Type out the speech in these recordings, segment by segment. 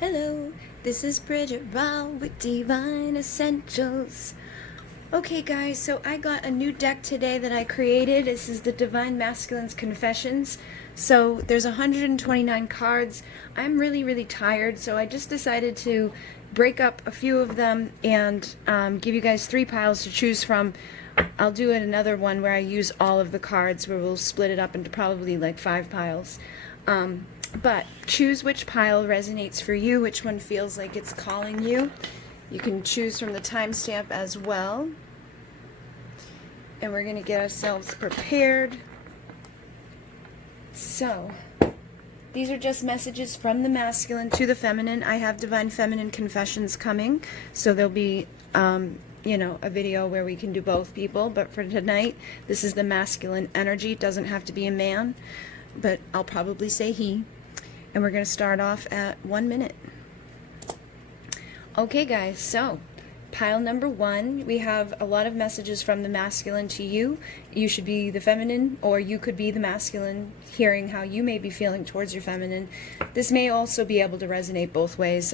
Hello, this is Bridget Raw with Divine Essentials. Okay guys, so I got a new deck today that I created. This is the Divine Masculine's Confessions. So there's 129 cards. I'm really tired, so I just decided to break up a few of them and give you guys 3 piles to choose from. I'll do another one where I use all of the cards, where we'll split it up into probably like 5 piles. But choose which pile resonates for you, which one feels like it's calling you. You can choose from the timestamp as well. And we're going to get ourselves prepared. So, these are just messages from the masculine to the feminine. I have Divine Feminine Confessions coming, so there'll be, a video where we can do both people. But for tonight, this is the masculine energy. It doesn't have to be a man, but I'll probably say he. And we're going to start off at 1 minute. Okay, guys, so pile number 1, we have a lot of messages from the masculine to you. You should be the feminine, or you could be the masculine, hearing how you may be feeling towards your feminine. This may also be able to resonate both ways.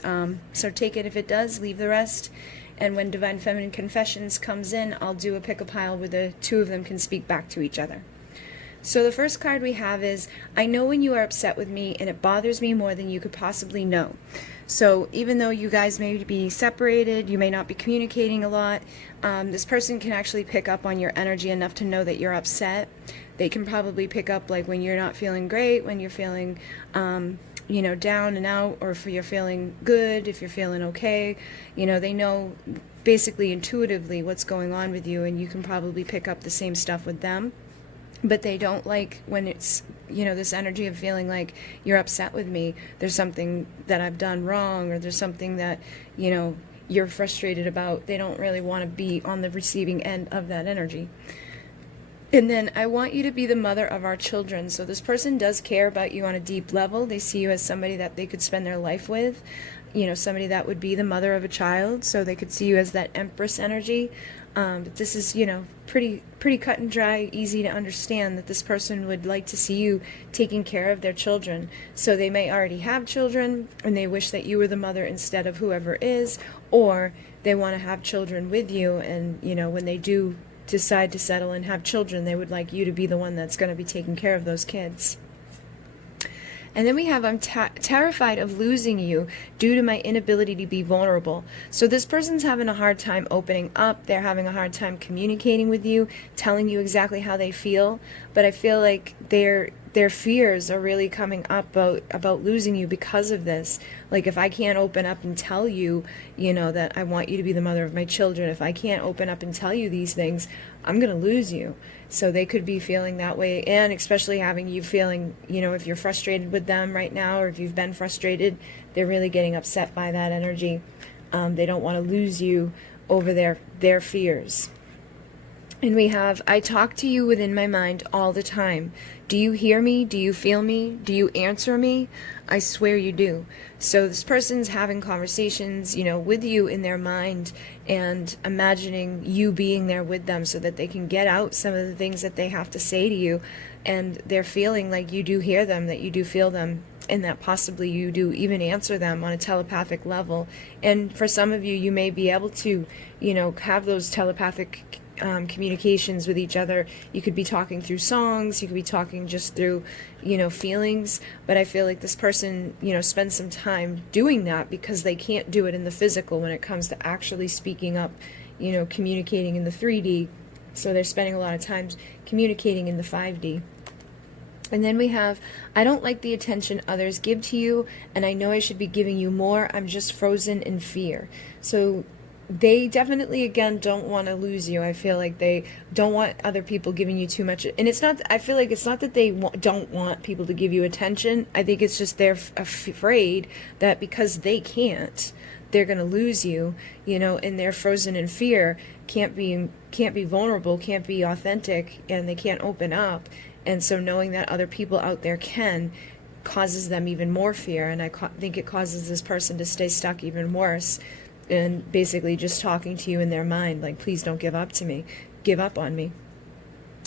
So take it if it does, leave the rest. And when Divine Feminine Confessions comes in, I'll do a pick a pile where the 2 of them can speak back to each other. So the first card we have is, I know when you are upset with me, and it bothers me more than you could possibly know. So even though you guys may be separated, you may not be communicating a lot, this person can actually pick up on your energy enough to know that you're upset. They can probably pick up like when you're not feeling great, when you're feeling down and out, or if you're feeling good, if you're feeling okay. They know basically intuitively what's going on with you, and you can probably pick up the same stuff with them. But they don't like when it's, this energy of feeling like you're upset with me. There's something that I've done wrong, or there's something that, you're frustrated about. They don't really want to be on the receiving end of that energy. And then, I want you to be the mother of our children. So this person does care about you on a deep level. They see you as somebody that they could spend their life with. Somebody that would be the mother of a child. So they could see you as that Empress energy. But this is, pretty cut and dry, easy to understand that this person would like to see you taking care of their children. So they may already have children, and they wish that you were the mother instead of whoever is, or they want to have children with you, and, when they do decide to settle and have children, they would like you to be the one that's going to be taking care of those kids. And then we have, I'm terrified of losing you due to my inability to be vulnerable. So this person's having a hard time opening up. They're having a hard time communicating with you, telling you exactly how they feel. But I feel like their fears are really coming up about losing you because of this. Like, if I can't open up and tell you, that I want you to be the mother of my children, if I can't open up and tell you these things, I'm going to lose you. So they could be feeling that way, and especially having you feeling, if you're frustrated with them right now, or if you've been frustrated, they're really getting upset by that energy. They don't want to lose you over their fears. And we have, I talk to you within my mind all the time. Do you hear me? Do you feel me? Do you answer me? I swear you do. So this person's having conversations, with you in their mind, and imagining you being there with them so that they can get out some of the things that they have to say to you. And they're feeling like you do hear them, that you do feel them, and that possibly you do even answer them on a telepathic level. And for some of you, you may be able to, have those telepathic communications with each other. You could be talking through songs, you could be talking just through, feelings, but I feel like this person, spends some time doing that because they can't do it in the physical when it comes to actually speaking up, communicating in the 3D. So they're spending a lot of time communicating in the 5D. And then we have, I don't like the attention others give to you, and I know I should be giving you more. I'm just frozen in fear. So they definitely, again, don't want to lose you. I feel like they don't want other people giving you too much. And it's not, I feel like it's not that they don't want people to give you attention. I think it's just they're afraid that because they can't, they're going to lose you, and they're frozen in fear, can't be vulnerable, can't be authentic, and they can't open up. And so knowing that other people out there can causes them even more fear. And I think it causes this person to stay stuck even worse, and basically just talking to you in their mind, like, please don't give up on me.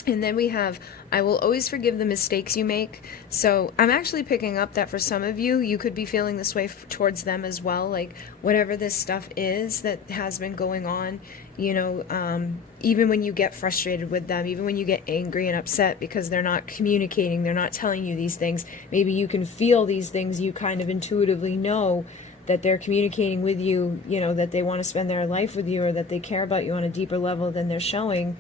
And then we have, I will always forgive the mistakes you make. So I'm actually picking up that for some of you, you could be feeling this way towards them as well. Like whatever this stuff is that has been going on, you know, even when you get frustrated with them, even when you get angry and upset because they're not communicating, they're not telling you these things, maybe you can feel these things, you kind of intuitively know that they're communicating with you, you know, that they want to spend their life with you, or that they care about you on a deeper level than they're showing.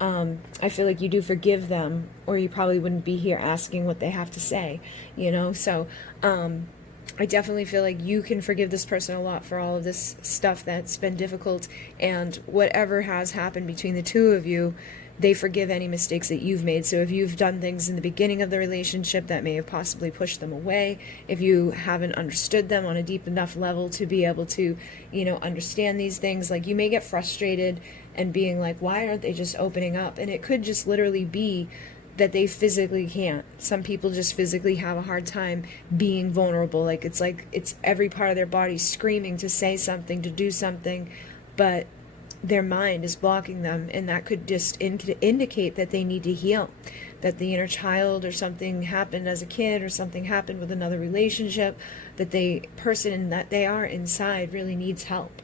I feel like you do forgive them, or you probably wouldn't be here asking what they have to say, you know? So I definitely feel like you can forgive this person a lot for all of this stuff that's been difficult, and whatever has happened between the two of you, they forgive any mistakes that you've made. So if you've done things in the beginning of the relationship that may have possibly pushed them away, if you haven't understood them on a deep enough level to be able to, you know, understand these things, like you may get frustrated and being like, why aren't they just opening up? And it could just literally be that they physically can't. Some people just physically have a hard time being vulnerable. Like it's every part of their body screaming to say something, to do something, but their mind is blocking them, and that could just indicate that they need to heal, that the inner child or something happened as a kid, or something happened with another relationship, that the person that they are inside really needs help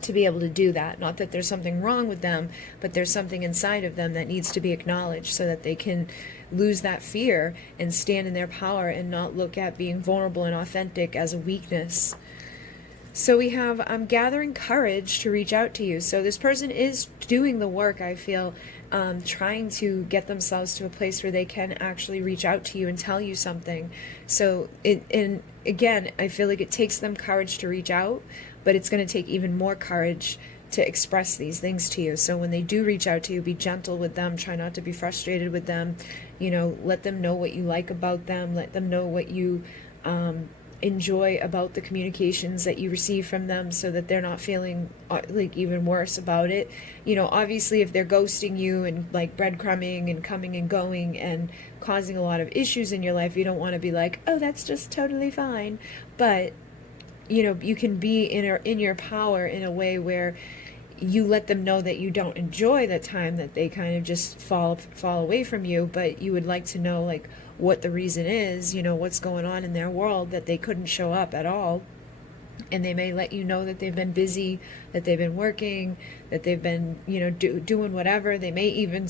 to be able to do that. Not that there's something wrong with them, but there's something inside of them that needs to be acknowledged so that they can lose that fear and stand in their power and not look at being vulnerable and authentic as a weakness. So we have, I'm gathering courage to reach out to you. So this person is doing the work, I feel, trying to get themselves to a place where they can actually reach out to you and tell you something. So, and again, I feel like it takes them courage to reach out, but it's going to take even more courage to express these things to you. So when they do reach out to you, be gentle with them, try not to be frustrated with them, you know, let them know what you like about them, let them know what you enjoy about the communications that you receive from them, so that they're not feeling like even worse about it. You know, obviously if they're ghosting you and like breadcrumbing and coming and going and causing a lot of issues in your life, you don't want to be like, oh, that's just totally fine. But you know, you can be in your power in a way where you let them know that you don't enjoy the time that they kind of just fall away from you, but you would like to know like what the reason is, you know, what's going on in their world that they couldn't show up at all. And they may let you know that they've been busy, that they've been working, that they've been, you know, doing whatever. They may even,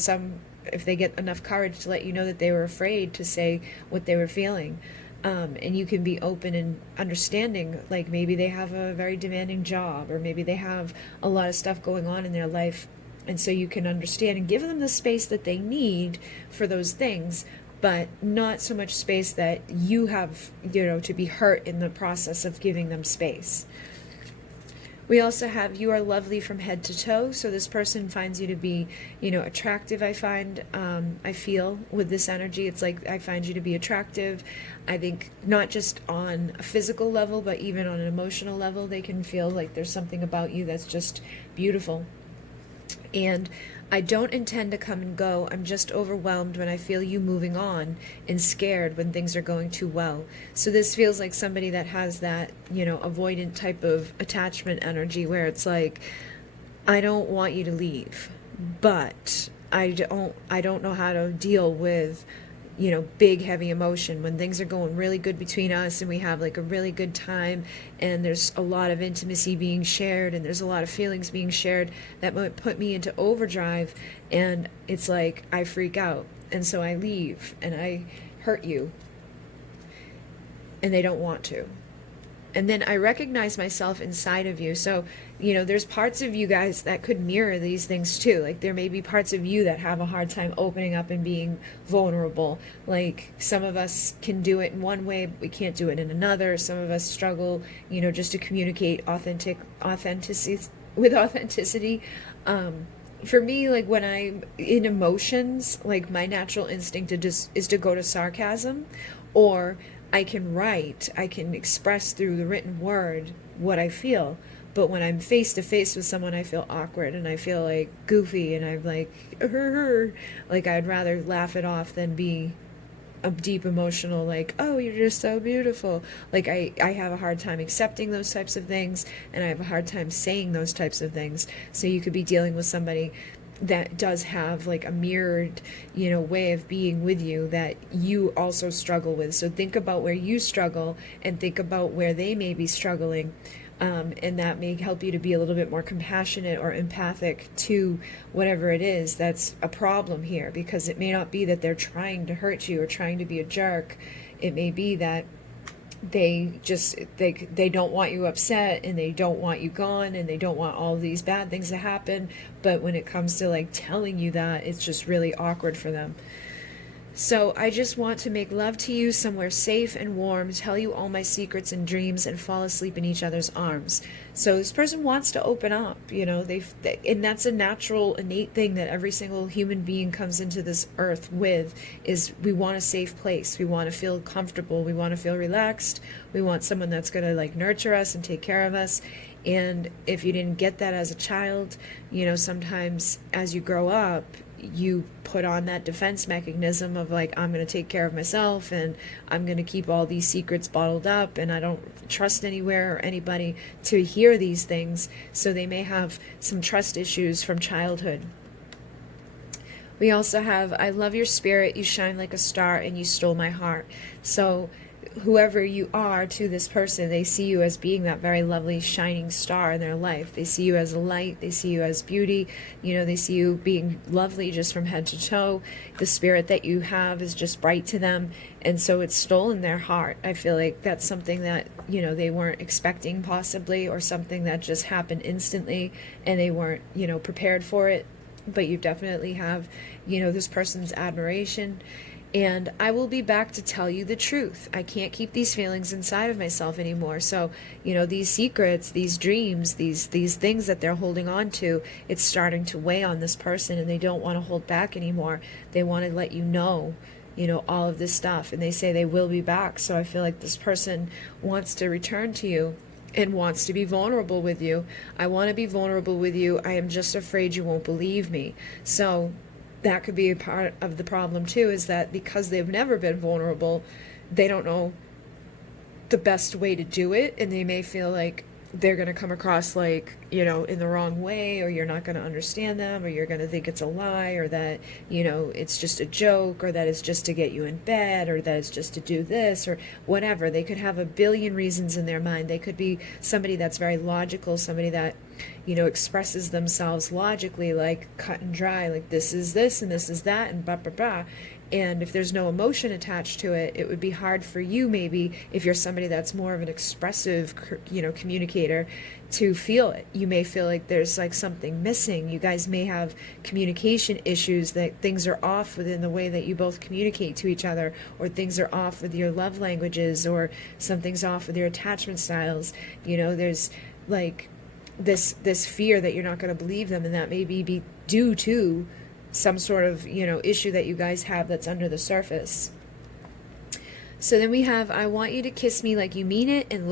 if they get enough courage, to let you know that they were afraid to say what they were feeling. And you can be open and understanding, like maybe they have a very demanding job, or maybe they have a lot of stuff going on in their life, and so you can understand and give them the space that they need for those things, but not so much space that you have, you know, to be hurt in the process of giving them space. We also have, you are lovely from head to toe. So this person finds you to be, you know, attractive, I find. I feel with this energy, it's like I find you to be attractive. I think not just on a physical level, but even on an emotional level, they can feel like there's something about you that's just beautiful. And I don't intend to come and go. I'm just overwhelmed when I feel you moving on, and scared when things are going too well. So this feels like somebody that has that, you know, avoidant type of attachment energy, where it's like, I don't want you to leave, but I don't know how to deal with, you know, big heavy emotion when things are going really good between us and we have like a really good time and there's a lot of intimacy being shared and there's a lot of feelings being shared. That might put me into overdrive, and it's like I freak out, and so I leave and I hurt you, and they don't want to. And then I recognize myself inside of you. So, you know, there's parts of you guys that could mirror these things too. Like there may be parts of you that have a hard time opening up and being vulnerable. Like some of us can do it in one way, but we can't do it in another. Some of us struggle, you know, just to communicate authenticity. For me, like when I'm in emotions, like my natural instinct is to go to sarcasm, or I can write, I can express through the written word what I feel. But when I'm face to face with someone, I feel awkward and I feel like goofy, and I'm like, like I'd rather laugh it off than be a deep emotional, like, oh, you're just so beautiful. Like I have a hard time accepting those types of things, and I have a hard time saying those types of things. So you could be dealing with somebody that does have like a mirrored, way of being with you that you also struggle with. So think about where you struggle and think about where they may be struggling. And that may help you to be a little bit more compassionate or empathic to whatever it is that's a problem here, because it may not be that they're trying to hurt you or trying to be a jerk. It may be that they don't want you upset, and they don't want you gone, and they don't want all these bad things to happen, but when it comes to like telling you that, it's just really awkward for them. So I just want to make love to you somewhere safe and warm, tell you all my secrets and dreams, and fall asleep in each other's arms. So this person wants to open up, and that's a natural, innate thing that every single human being comes into this earth with, is we want a safe place. We want to feel comfortable. We want to feel relaxed. We want someone that's going to like nurture us and take care of us. And if you didn't get that as a child, sometimes as you grow up, you put on that defense mechanism of like, I'm going to take care of myself, and I'm going to keep all these secrets bottled up, and I don't trust anywhere or anybody to hear these things. So they may have some trust issues from childhood. We also have, I love your spirit, you shine like a star, and you stole my heart. So whoever you are to this person, they see you as being that very lovely shining star in their life. They see you as a light. They see you as beauty. They see you being lovely just from head to toe. The spirit that you have is just bright to them, and so it's stolen their heart. I feel like that's something that they weren't expecting, possibly, or something that just happened instantly and they weren't prepared for it. But you definitely have this person's admiration. And I will be back to tell you the truth. I can't keep these feelings inside of myself anymore. So, these secrets, these dreams, these things that they're holding on to, it's starting to weigh on this person, and they don't want to hold back anymore. They want to let you know, all of this stuff. And they say they will be back. So I feel like this person wants to return to you and wants to be vulnerable with you. I want to be vulnerable with you. I am just afraid you won't believe me. So that could be a part of the problem too, is that because they've never been vulnerable, they don't know the best way to do it, and they may feel like they're going to come across like, in the wrong way, or you're not going to understand them, or you're going to think it's a lie, or that, it's just a joke, or that it's just to get you in bed, or that it's just to do this, or whatever. They could have a billion reasons in their mind. They could be somebody that's very logical, somebody that, expresses themselves logically, like cut and dry, like this is this and this is that and blah, blah, blah. And if there's no emotion attached to it, it would be hard for you, maybe, if you're somebody that's more of an expressive, communicator, to feel it. You may feel like there's like something missing. You guys may have communication issues, that things are off within the way that you both communicate to each other, or things are off with your love languages, or something's off with your attachment styles. There's like this fear that you're not going to believe them, and that may be due to some sort of issue that you guys have that's under the surface. So then we have, I want you to kiss me like you mean it, and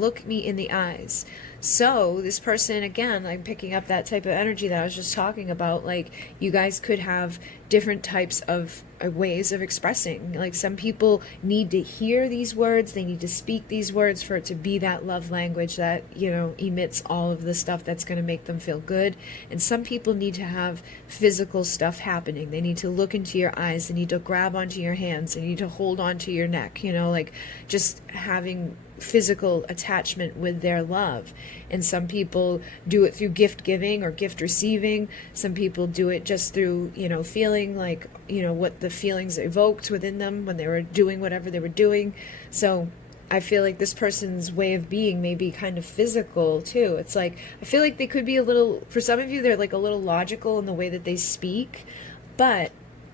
look me in the eyes. So this person, again, I'm picking up that type of energy that I was just talking about. Like, you guys could have different types of ways of expressing. Like, some people need to hear these words, they need to speak these words for it to be that love language that, emits all of the stuff that's going to make them feel good. And some people need to have physical stuff happening. They need to look into your eyes, they need to grab onto your hands, they need to hold onto your neck, like just having physical attachment with their love. And some people do it through gift giving or gift receiving. Some people do it just through, feeling like, what the feelings evoked within them when they were doing whatever they were doing. So I feel like this person's way of being may be kind of physical too. It's like, I feel like they could be a little, for some of you, they're like a little logical in the way that they speak, but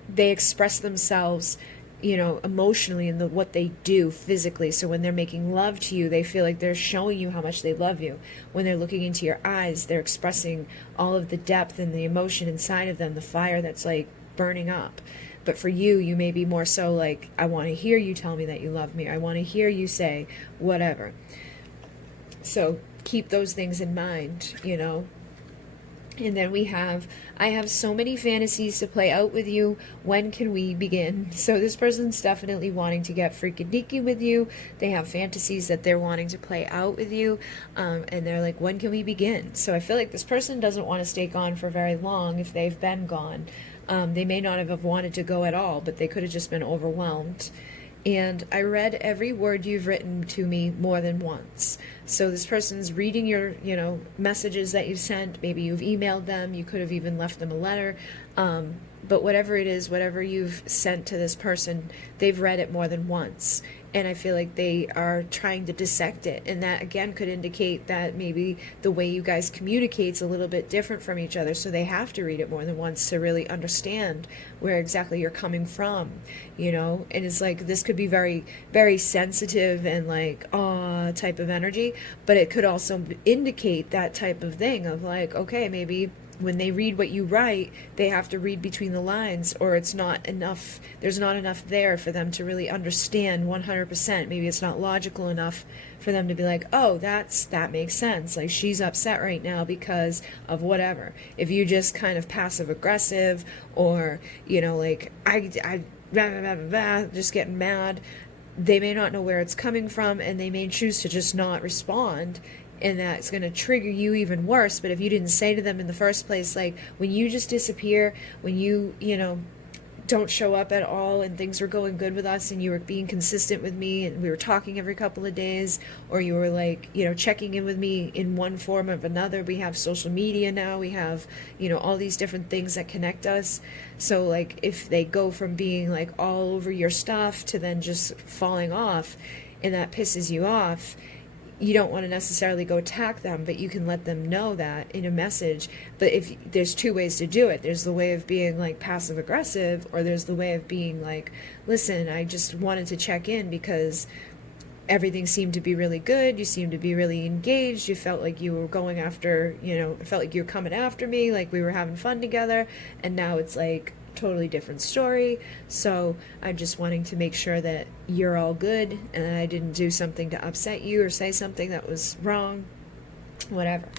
they express themselves emotionally in what they do physically. So when they're making love to you, they feel like they're showing you how much they love you. When they're looking into your eyes, they're expressing all of the depth and the emotion inside of them, the fire that's like burning up. But for you, you may be more so like, I want to hear you tell me that you love me. I want to hear you say whatever. So keep those things in mind, And then I have so many fantasies to play out with you. When can we begin? So this person's definitely wanting to get freaking deaky with you. They have fantasies that they're wanting to play out with you. And they're like, when can we begin? So I feel like this person doesn't want to stay gone for very long if they've been gone. They may not have wanted to go at all, but they could have just been overwhelmed. And I read every word you've written to me more than once. So this person's reading your, messages that you've sent. Maybe you've emailed them. You could have even left them a letter. But whatever it is, whatever you've sent to this person, they've read it more than once. And I feel like they are trying to dissect it. And that, again, could indicate that maybe the way you guys communicate is a little bit different from each other. So they have to read it more than once to really understand where exactly you're coming from, And it's like, this could be very, very sensitive and like, type of energy. But it could also indicate that type of thing of like, okay, maybe when they read what you write, they have to read between the lines, or it's not enough, there's not enough there for them to really understand 100%. Maybe it's not logical enough for them to be like, oh, that makes sense. Like, she's upset right now because of whatever. If you just kind of passive aggressive, or, like, I blah, blah, blah, blah, blah, just getting mad, they may not know where it's coming from, and they may choose to just not respond. And that's going to trigger you even worse. But if you didn't say to them in the first place, like, when you just disappear, when you don't show up at all, and things were going good with us, and you were being consistent with me, and we were talking every couple of days, or you were like, checking in with me in one form or another. We have social media now. We have, all these different things that connect us. So like, if they go from being like all over your stuff to then just falling off, and that pisses you off, you don't want to necessarily go attack them, but you can let them know that in a message. But if there's two ways to do it, there's the way of being like passive aggressive, or there's the way of being like, listen, I just wanted to check in because everything seemed to be really good. You seemed to be really engaged. You felt like you were going after, it felt like you were coming after me, like we were having fun together. And now it's like totally different story. So I'm just wanting to make sure that you're all good, and I didn't do something to upset you or say something that was wrong, whatever.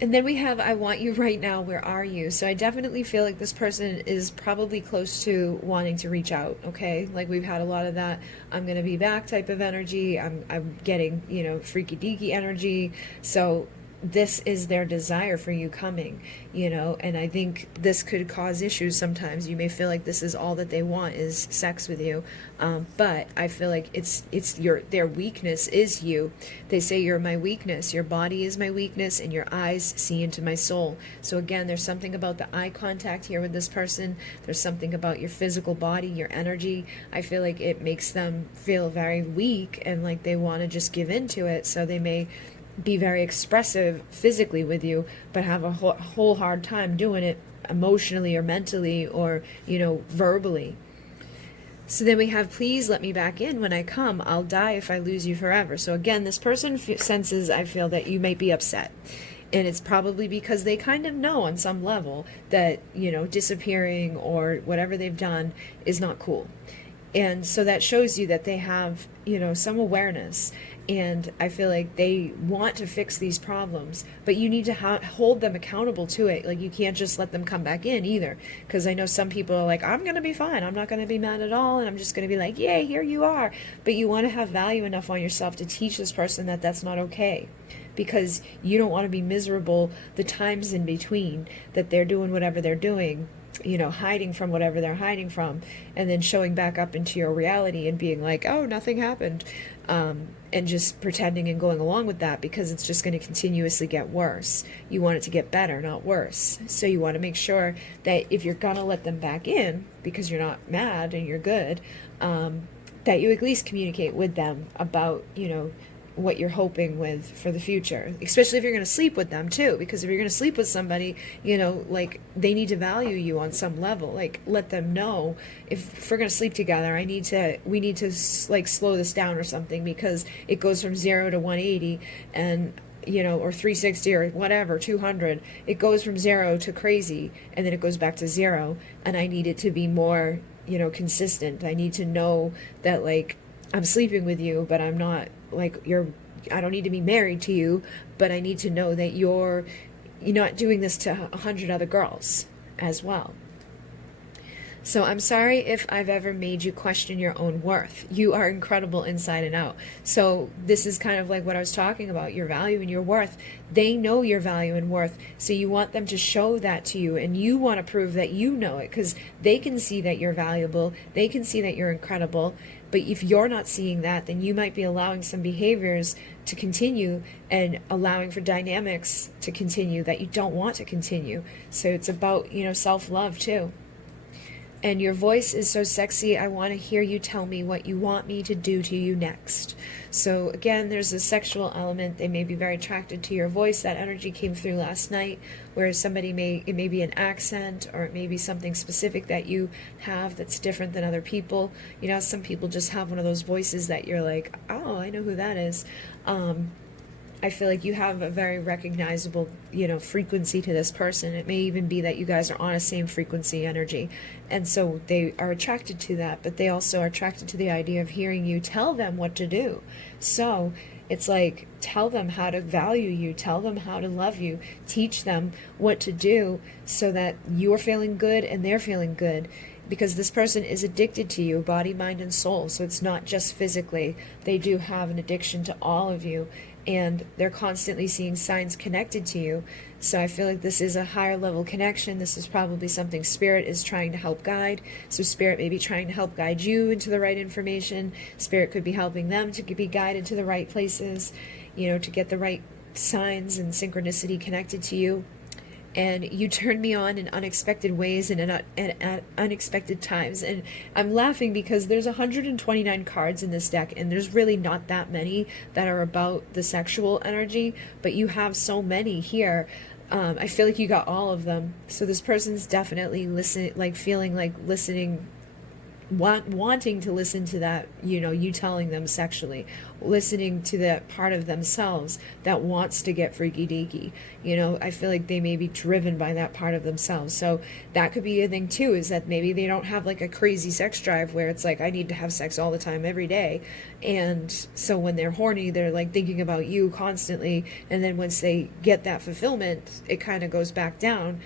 And then we have, I want you right now, where are you? So I definitely feel like this person is probably close to wanting to reach out, okay? Like, we've had a lot of that, I'm going to be back type of energy. I'm getting, freaky deaky energy. So this is their desire for you coming, and I think this could cause issues sometimes. You may feel like this is all that they want is sex with you, but I feel like it's their weakness is you. They say you're my weakness, your body is my weakness, and your eyes see into my soul. So again, there's something about the eye contact here with this person. There's something about your physical body, your energy. I feel like it makes them feel very weak, and like they want to just give into it. So they may be very expressive physically with you, but have a whole hard time doing it emotionally or mentally or, verbally. So then we have, please let me back in when I come. I'll die if I lose you forever. So again, this person senses, I feel, that you might be upset. And it's probably because they kind of know on some level that, disappearing or whatever they've done is not cool. And so that shows you that they have, some awareness. And I feel like they want to fix these problems, but you need to hold them accountable to it. Like, you can't just let them come back in either. Because I know some people are like, I'm going to be fine. I'm not going to be mad at all. And I'm just going to be like, yay, here you are. But you want to have value enough on yourself to teach this person that that's not okay. Because you don't want to be miserable the times in between that they're doing whatever they're doing, hiding from whatever they're hiding from, and then showing back up into your reality and being like, oh, nothing happened. And just pretending and going along with that, because it's just going to continuously get worse. You want it to get better, not worse. So you want to make sure that if you're going to let them back in, because you're not mad and you're good, that you at least communicate with them about, what you're hoping with for the future, especially if you're going to sleep with them too, because if you're going to sleep with somebody, like, they need to value you on some level. Like, let them know, if we're going to sleep together, we need to like slow this down or something, because it goes from 0 to 180 and or 360 or whatever, 200, it goes from 0 to crazy, and then it goes back to 0. And I need it to be more, consistent. I need to know that, like, I'm sleeping with you, but I'm not, like, you're I don't need to be married to you, but I need to know that you're not doing this to 100 other girls as well. So I'm sorry if I've ever made you question your own worth. You are incredible inside and out. So this is kind of like what I was talking about, your value and your worth. They know your value and worth, so you want them to show that to you, and you want to prove that you know it, because they can see that you're valuable, they can see that you're incredible. But if you're not seeing that, then you might be allowing some behaviors to continue and allowing for dynamics to continue that you don't want to continue. So it's about, self-love too. And your voice is so sexy, I want to hear you tell me what you want me to do to you next. So again, there's a sexual element. They may be very attracted to your voice. That energy came through last night, where it may be an accent, or it may be something specific that you have that's different than other people. Some people just have one of those voices that you're like, oh, I know who that is. I feel like you have a very recognizable, frequency to this person. It may even be that you guys are on a same frequency energy. And so they are attracted to that, but they also are attracted to the idea of hearing you tell them what to do. So it's like, tell them how to value you, tell them how to love you, teach them what to do so that you're feeling good and they're feeling good. Because this person is addicted to you, body, mind, and soul. So it's not just physically. They do have an addiction to all of you, and they're constantly seeing signs connected to you. So I feel like this is a higher level connection. This is probably something Spirit is trying to help guide. So Spirit may be trying to help guide you into the right information. Spirit could be helping them to be guided to the right places, to get the right signs and synchronicity connected to you. And you turn me on in unexpected ways and at unexpected times. And I'm laughing because there's 129 cards in this deck, and there's really not that many that are about the sexual energy, but you have so many here. I feel like you got all of them. So this person's definitely feeling like listening, wanting to listen to that, you telling them sexually, listening to that part of themselves that wants to get freaky deaky. I feel like they may be driven by that part of themselves. So that could be a thing too, is that maybe they don't have like a crazy sex drive where it's like, I need to have sex all the time every day. And so when they're horny, they're like thinking about you constantly. And then once they get that fulfillment, it kind of goes back down.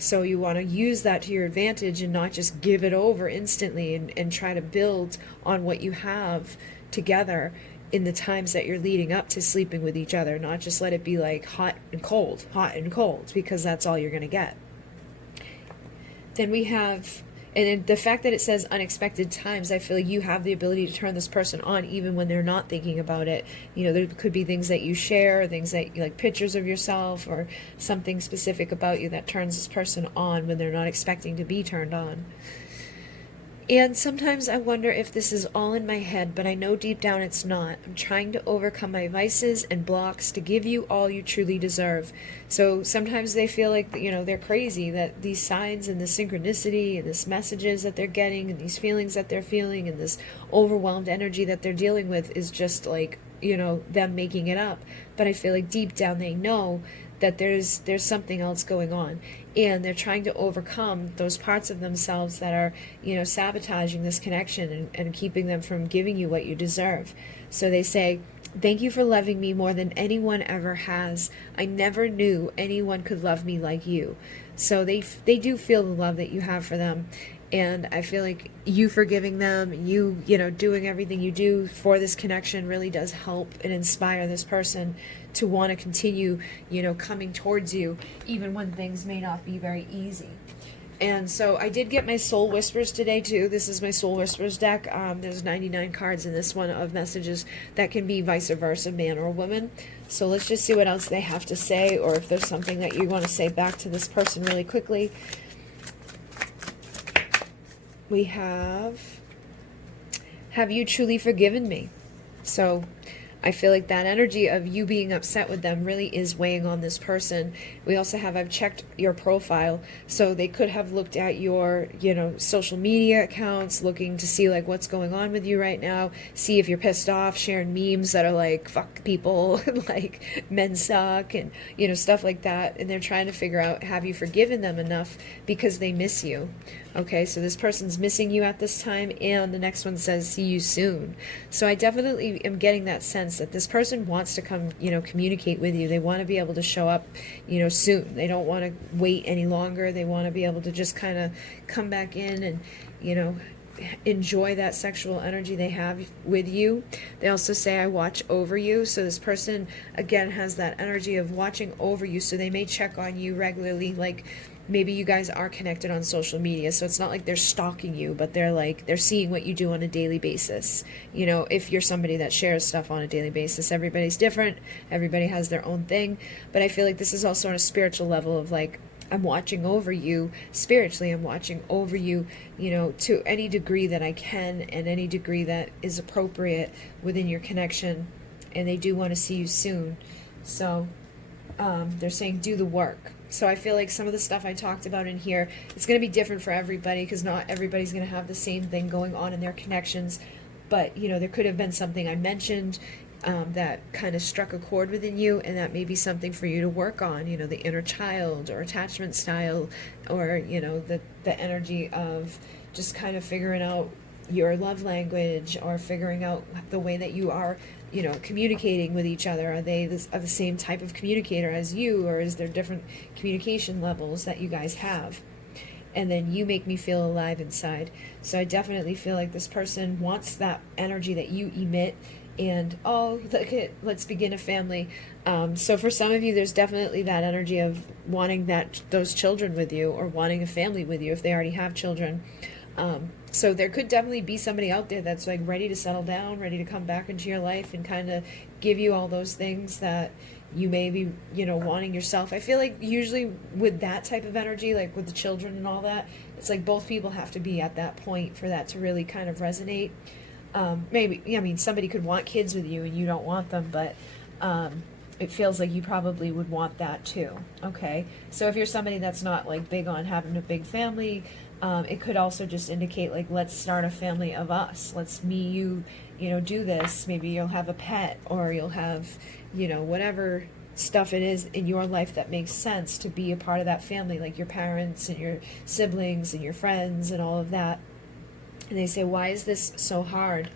So you want to use that to your advantage and not just give it over instantly, and try to build on what you have together in the times that you're leading up to sleeping with each other. Not just let it be like hot and cold, because that's all you're going to get. Then we have, and the fact that it says unexpected times, I feel like you have the ability to turn this person on even when they're not thinking about it. There could be things that you share, things that like pictures of yourself or something specific about you that turns this person on when they're not expecting to be turned on. And sometimes I wonder if this is all in my head, but I know deep down it's not. I'm trying to overcome my vices and blocks to give you all you truly deserve. So sometimes they feel like, they're crazy, that these signs and the synchronicity and this messages that they're getting and these feelings that they're feeling and this overwhelmed energy that they're dealing with is just like, them making it up. But I feel like deep down they know that there's something else going on, and they're trying to overcome those parts of themselves that are, sabotaging this connection and keeping them from giving you what you deserve. So they say, thank you for loving me more than anyone ever has. I never knew anyone could love me like you. So they do feel the love that you have for them. And I feel like you forgiving them, you doing everything you do for this connection really does help and inspire this person to want to continue, coming towards you, even when things may not be very easy. And so I did get my Soul Whispers today too. This is my Soul Whispers deck. There's 99 cards in this one of messages that can be vice versa, man or woman. So let's just see what else they have to say, or if there's something that you want to say back to this person really quickly. We have you truly forgiven me? So I feel like that energy of you being upset with them really is weighing on this person. We also have, I've checked your profile, so they could have looked at your, social media accounts, looking to see like what's going on with you right now, see if you're pissed off, sharing memes that are like, fuck people, like men suck, and, stuff like that. And they're trying to figure out, have you forgiven them enough because they miss you? Okay, so this person's missing you at this time, and the next one says, see you soon. So I definitely am getting that sense that this person wants to come, communicate with you. They want to be able to show up, soon. They don't want to wait any longer. They want to be able to just kind of come back in and, enjoy that sexual energy they have with you. They also say, I watch over you. So this person, again, has that energy of watching over you. So they may check on you regularly, like maybe you guys are connected on social media, so it's not like they're stalking you, but they're seeing what you do on a daily basis. If you're somebody that shares stuff on a daily basis, everybody's different, everybody has their own thing, but I feel like this is also on a spiritual level of like, I'm watching over you spiritually. I'm watching over you, to any degree that I can and any degree that is appropriate within your connection. And they do want to see you soon. So they're saying do the work. So I feel like some of the stuff I talked about in here, it's going to be different for everybody because not everybody's going to have the same thing going on in their connections. But, there could have been something I mentioned that kind of struck a chord within you, and that may be something for you to work on, the inner child or attachment style, or, the energy of just kind of figuring out your love language, or figuring out the way that you are, communicating with each other. Are they the same type of communicator as you, or is there different communication levels that you guys have? And then you make me feel alive inside. So I definitely feel like this person wants that energy that you emit. And let's begin a family. So for some of you, there's definitely that energy of wanting those children with you, or wanting a family with you if they already have children. So there could definitely be somebody out there that's like ready to settle down, ready to come back into your life and kind of give you all those things that you may be, wanting yourself. I feel like usually with that type of energy, like with the children and all that, it's like both people have to be at that point for that to really kind of resonate. Somebody could want kids with you and you don't want them, but it feels like you probably would want that too. Okay, so if you're somebody that's not like big on having a big family, it could also just indicate like, let's start a family of us. Let's you do this. Maybe you'll have a pet, or you'll have, whatever stuff it is in your life that makes sense to be a part of that family, like your parents and your siblings and your friends and all of that. And they say, why is this so hard?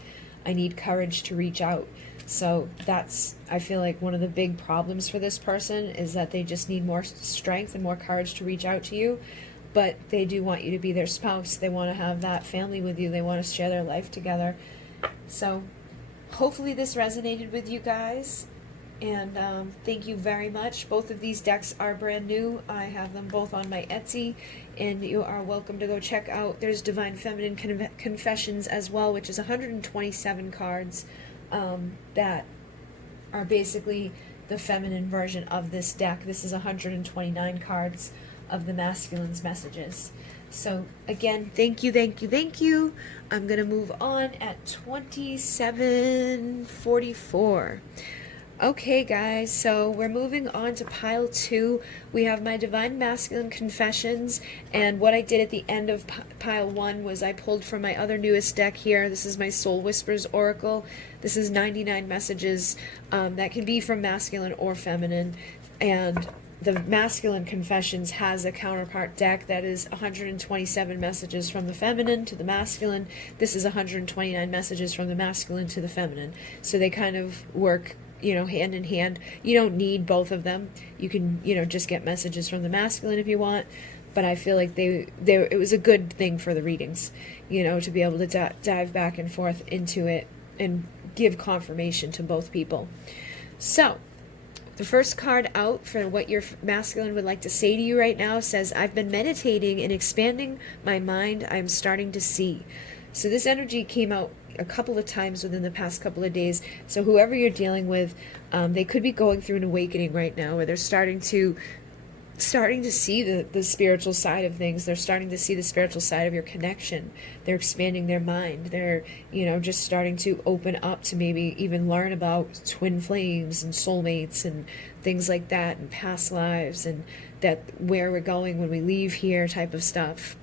I need courage to reach out. So I feel like one of the big problems for this person is that they just need more strength and more courage to reach out to you. But they do want you to be their spouse. They want to have that family with you. They want to share their life together. So hopefully this resonated with you guys. And thank you very much. Both of these decks are brand new. I have them both on my Etsy, and you are welcome to go check out. There's Divine Feminine Confessions as well, which is 127 cards that are basically the feminine version of this deck. This is 129 cards of the masculine's messages. So again, thank you. I'm going to move on at 27:44. Okay, guys, so we're moving on to pile 2. We have my Divine Masculine Confessions, and what I did at the end of pile 1 was I pulled from my other newest deck here. This is my Soul Whispers Oracle. This is 99 messages that can be from masculine or feminine, and the Masculine Confessions has a counterpart deck that is 127 messages from the feminine to the masculine. This is 129 messages from the masculine to the feminine. So they kind of work hand in hand. You don't need both of them. You can, just get messages from the masculine if you want. But I feel like it was a good thing for the readings, to be able to dive back and forth into it and give confirmation to both people. So the first card out for what your masculine would like to say to you right now says, I've been meditating and expanding my mind. I'm starting to see. So this energy came out a couple of times within the past couple of days. So whoever you're dealing with, they could be going through an awakening right now, where they're starting to see the spiritual side of things. They're starting to see the spiritual side of your connection. They're expanding their mind. They're, just starting to open up to maybe even learn about twin flames and soulmates and things like that, and past lives, and that where we're going when we leave here type of stuff.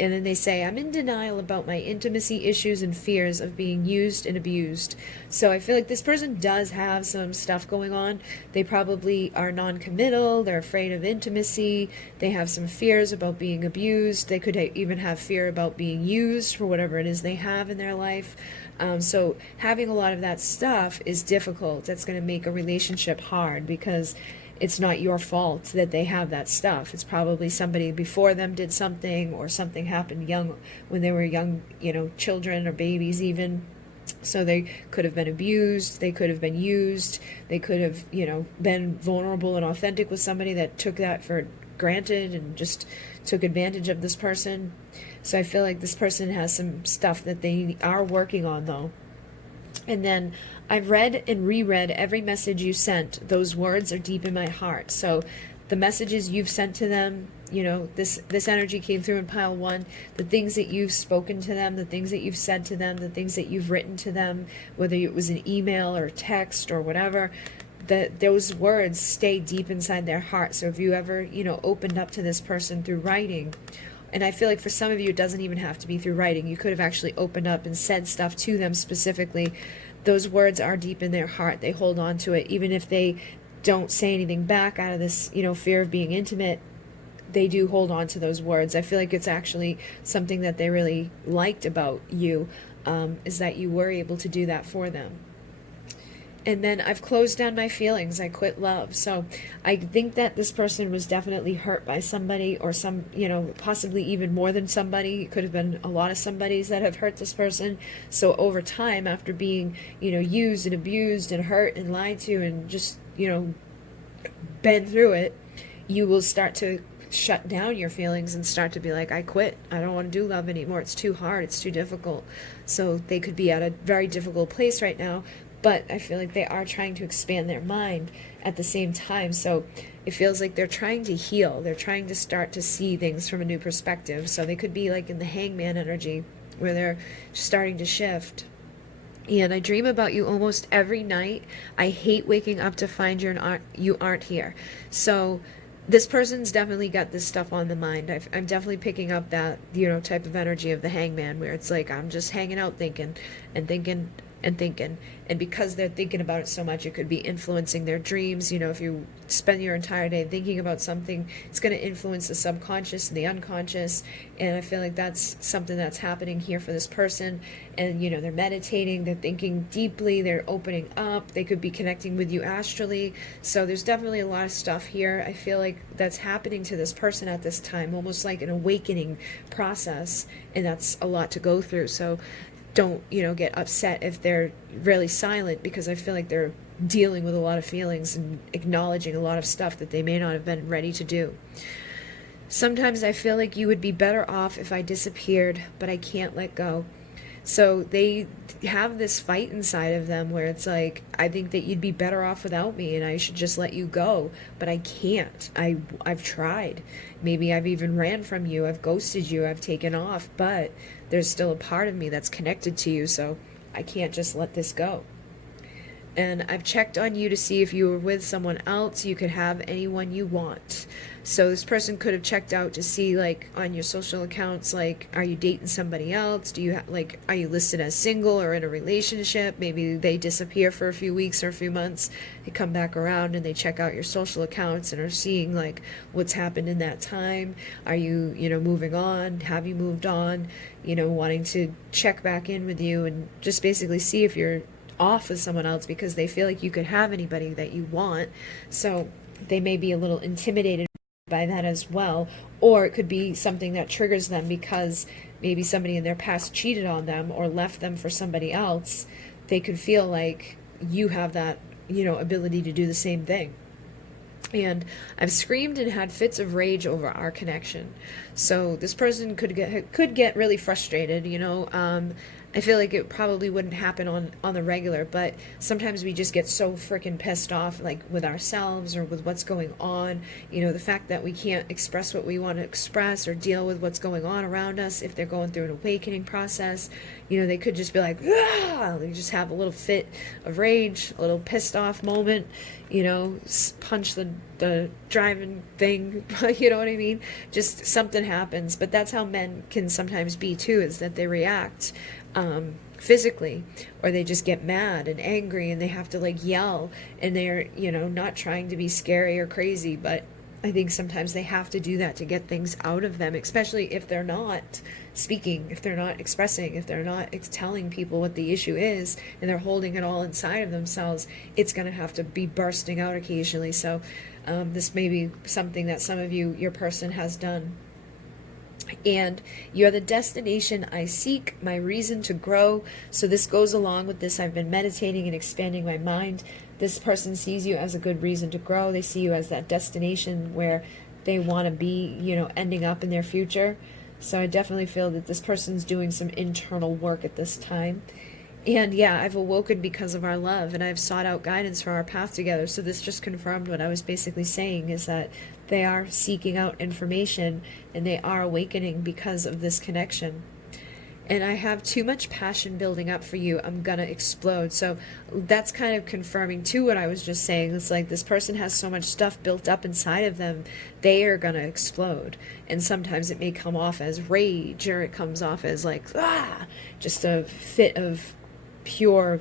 And then they say, I'm in denial about my intimacy issues and fears of being used and abused. So I feel like this person does have some stuff going on. They probably are non-committal. They're afraid of intimacy. They have some fears about being abused. They could even have fear about being used for whatever it is they have in their life. So having a lot of that stuff is difficult. That's going to make a relationship hard because it's not your fault that they have that stuff. It's probably somebody before them did something, or something happened young when they were young, children or babies even. So they could have been abused, they could have been used, they could have, been vulnerable and authentic with somebody that took that for granted and just took advantage of this person. So I feel like this person has some stuff that they are working on though. And then I've read and reread every message you sent. Those words are deep in my heart. So the messages you've sent to them, this energy came through in pile 1. The things that you've spoken to them, the things that you've said to them, the things that you've written to them, whether it was an email or text or whatever, those words stay deep inside their heart. So if you ever, opened up to this person through writing, and I feel like for some of you, it doesn't even have to be through writing. You could have actually opened up and said stuff to them specifically. Those words are deep in their heart. They hold on to it. Even if they don't say anything back out of this, fear of being intimate, they do hold on to those words. I feel like it's actually something that they really liked about you, is that you were able to do that for them. And then I've closed down my feelings. I quit love. So I think that this person was definitely hurt by somebody, or some, possibly even more than somebody. It could have been a lot of somebodies that have hurt this person. So over time, after being, used and abused and hurt and lied to and just, been through it, you will start to shut down your feelings and start to be like, I quit. I don't want to do love anymore. It's too hard. It's too difficult. So they could be at a very difficult place right now. But I feel like they are trying to expand their mind at the same time. So it feels like they're trying to heal. They're trying to start to see things from a new perspective. So they could be like in the hangman energy where they're starting to shift. And I dream about you almost every night. I hate waking up to find you aren't here. So this person's definitely got this stuff on the mind. I'm definitely picking up that, type of energy of the hangman where it's like, I'm just hanging out thinking and thinking and thinking. And because they're thinking about it so much, it could be influencing their dreams. If you spend your entire day thinking about something, it's going to influence the subconscious and the unconscious. And I feel like that's something that's happening here for this person. And, they're meditating, they're thinking deeply, they're opening up, they could be connecting with you astrally. So there's definitely a lot of stuff here. I feel like that's happening to this person at this time, almost like an awakening process. And that's a lot to go through. So don't, get upset if they're really silent, because I feel like they're dealing with a lot of feelings and acknowledging a lot of stuff that they may not have been ready to do. Sometimes I feel like you would be better off if I disappeared, but I can't let go. So they have this fight inside of them where it's like, I think that you'd be better off without me and I should just let you go, but I can't. I've tried. Maybe I've even ran from you, I've ghosted you, I've taken off, but there's still a part of me that's connected to you, so I can't just let this go. And I've checked on you to see if you were with someone else. You could have anyone you want. So this person could have checked out to see, like, on your social accounts, like, are you dating somebody else? Do you are you listed as single or in a relationship? Maybe they disappear for a few weeks or a few months. They come back around and they check out your social accounts and are seeing, like, what's happened in that time. Are you, moving on? Have you moved on? Wanting to check back in with you and just basically see if you're off with someone else, because they feel like you could have anybody that you want. So they may be a little intimidated by that as well. Or it could be something that triggers them because maybe somebody in their past cheated on them or left them for somebody else. They could feel like you have that, ability to do the same thing. And I've screamed and had fits of rage over our connection. So this person could get really frustrated, I feel like it probably wouldn't happen on the regular, but sometimes we just get so freaking pissed off, like with ourselves or with what's going on. You know, the fact that we can't express what we want to express or deal with what's going on around us. If they're going through an awakening process, you know, they could just be like, ah! They just have a little fit of rage, a little pissed off moment, you know, punch the driving thing, you know what I mean? Just something happens. But that's how men can sometimes be too, is that they react physically, or they just get mad and angry and they have to like yell, and they're, you know, not trying to be scary or crazy, but I think sometimes they have to do that to get things out of them, especially if they're not speaking, if they're not expressing, if they're not telling people what the issue is, and they're holding it all inside of themselves. It's going to have to be bursting out occasionally. So this may be something that some of you, your person, has done. And you're the destination I seek, my reason to grow. So this goes along with this. I've been meditating and expanding my mind. This person sees you as a good reason to grow. They see you as that destination where they want to be, you know, ending up in their future. So I definitely feel that this person's doing some internal work at this time. And yeah, I've awoken because of our love, and I've sought out guidance for our path together. So this just confirmed what I was basically saying, is that they are seeking out information and they are awakening because of this connection. And I have too much passion building up for you. I'm gonna explode. So that's kind of confirming too what I was just saying. It's like this person has so much stuff built up inside of them, they are gonna explode. And sometimes it may come off as rage, or it comes off as like, just a fit of pure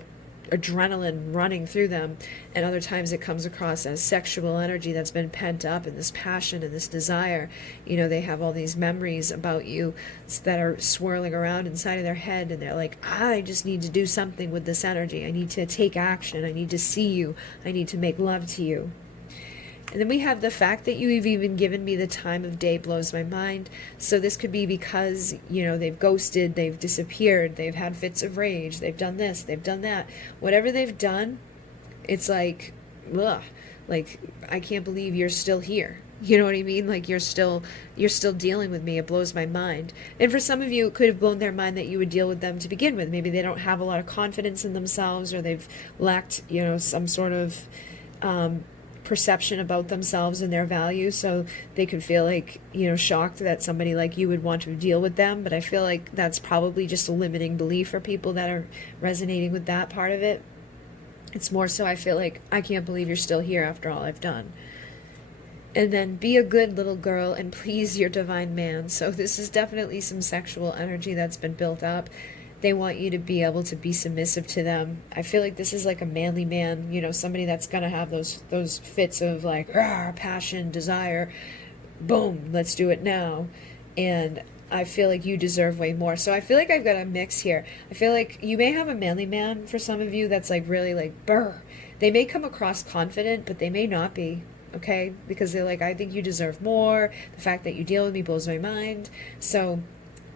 adrenaline running through them. And other times it comes across as sexual energy that's been pent up, and this passion and this desire. You know, they have all these memories about you that are swirling around inside of their head, and they're like, I just need to do something with this energy. I need to take action. I need to see you. I need to make love to you. And then we have the fact that you've even given me the time of day blows my mind. So this could be because, you know, they've ghosted, they've disappeared, they've had fits of rage, they've done this, they've done that. Whatever they've done, it's like, ugh, like, I can't believe you're still here. You know what I mean? Like, you're still dealing with me. It blows my mind. And for some of you, it could have blown their mind that you would deal with them to begin with. Maybe they don't have a lot of confidence in themselves, or they've lacked, you know, some sort of perception about themselves and their value, so they could feel like, you know, shocked that somebody like you would want to deal with them. But I feel like that's probably just a limiting belief for people that are resonating with that part of it. It's more so, I feel like, I can't believe you're still here after all I've done. And then be a good little girl and please your divine man. So this is definitely some sexual energy that's been built up. They want you to be able to be submissive to them. I feel like this is like a manly man, you know, somebody that's going to have those fits of like, passion, desire, boom, let's do it now. And I feel like you deserve way more. So I feel like I've got a mix here. I feel like you may have a manly man for some of you that's like really like, brr. They may come across confident, but they may not be, okay? Because they're like, I think you deserve more. The fact that you deal with me blows my mind. So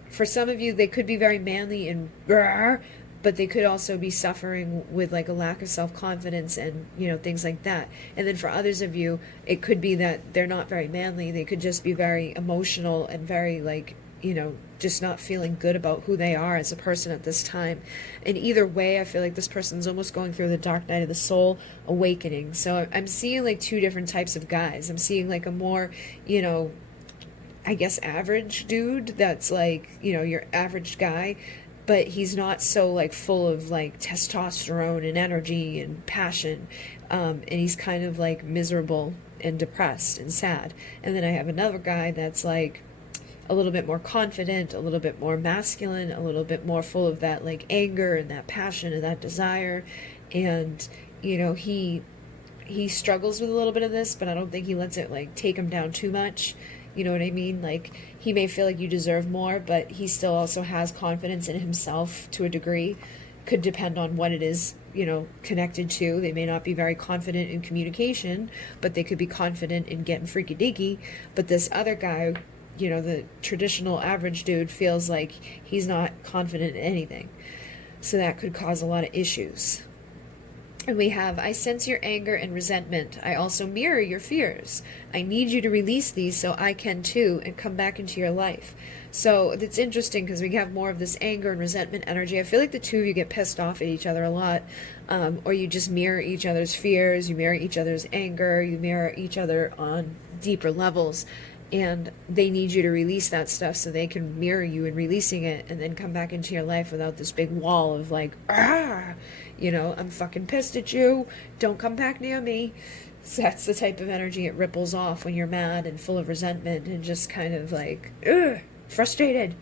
for some of you, they could be very manly and brr, but they could also be suffering with like a lack of self-confidence and, you know, things like that. And then for others of you, it could be that they're not very manly. They could just be very emotional and very like, you know, just not feeling good about who they are as a person at this time. And either way, I feel like this person's almost going through the dark night of the soul awakening. So I'm seeing like two different types of guys. I'm seeing like a more, you know, I guess average dude that's like, you know, your average guy, but he's not so like full of like testosterone and energy and passion, and he's kind of like miserable and depressed and sad. And then I have another guy that's like a little bit more confident, a little bit more masculine, a little bit more full of that like anger and that passion and that desire. And, you know, he struggles with a little bit of this, but I don't think he lets it like take him down too much. You know what I mean? Like, he may feel like you deserve more, but he still also has confidence in himself to a degree. Could depend on what it is, you know, connected to. They may not be very confident in communication, but they could be confident in getting freaky deaky. But this other guy, you know, the traditional average dude, feels like he's not confident in anything. So that could cause a lot of issues. And we have, I sense your anger and resentment. I also mirror your fears. I need you to release these so I can too and come back into your life. So it's interesting because we have more of this anger and resentment energy. I feel like the two of you get pissed off at each other a lot, or you just mirror each other's fears, you mirror each other's anger, you mirror each other on deeper levels. And they need you to release that stuff so they can mirror you in releasing it and then come back into your life without this big wall of like, ah, you know, I'm fucking pissed at you. Don't come back near me. So that's the type of energy it ripples off when you're mad and full of resentment and just kind of like, ugh, frustrated.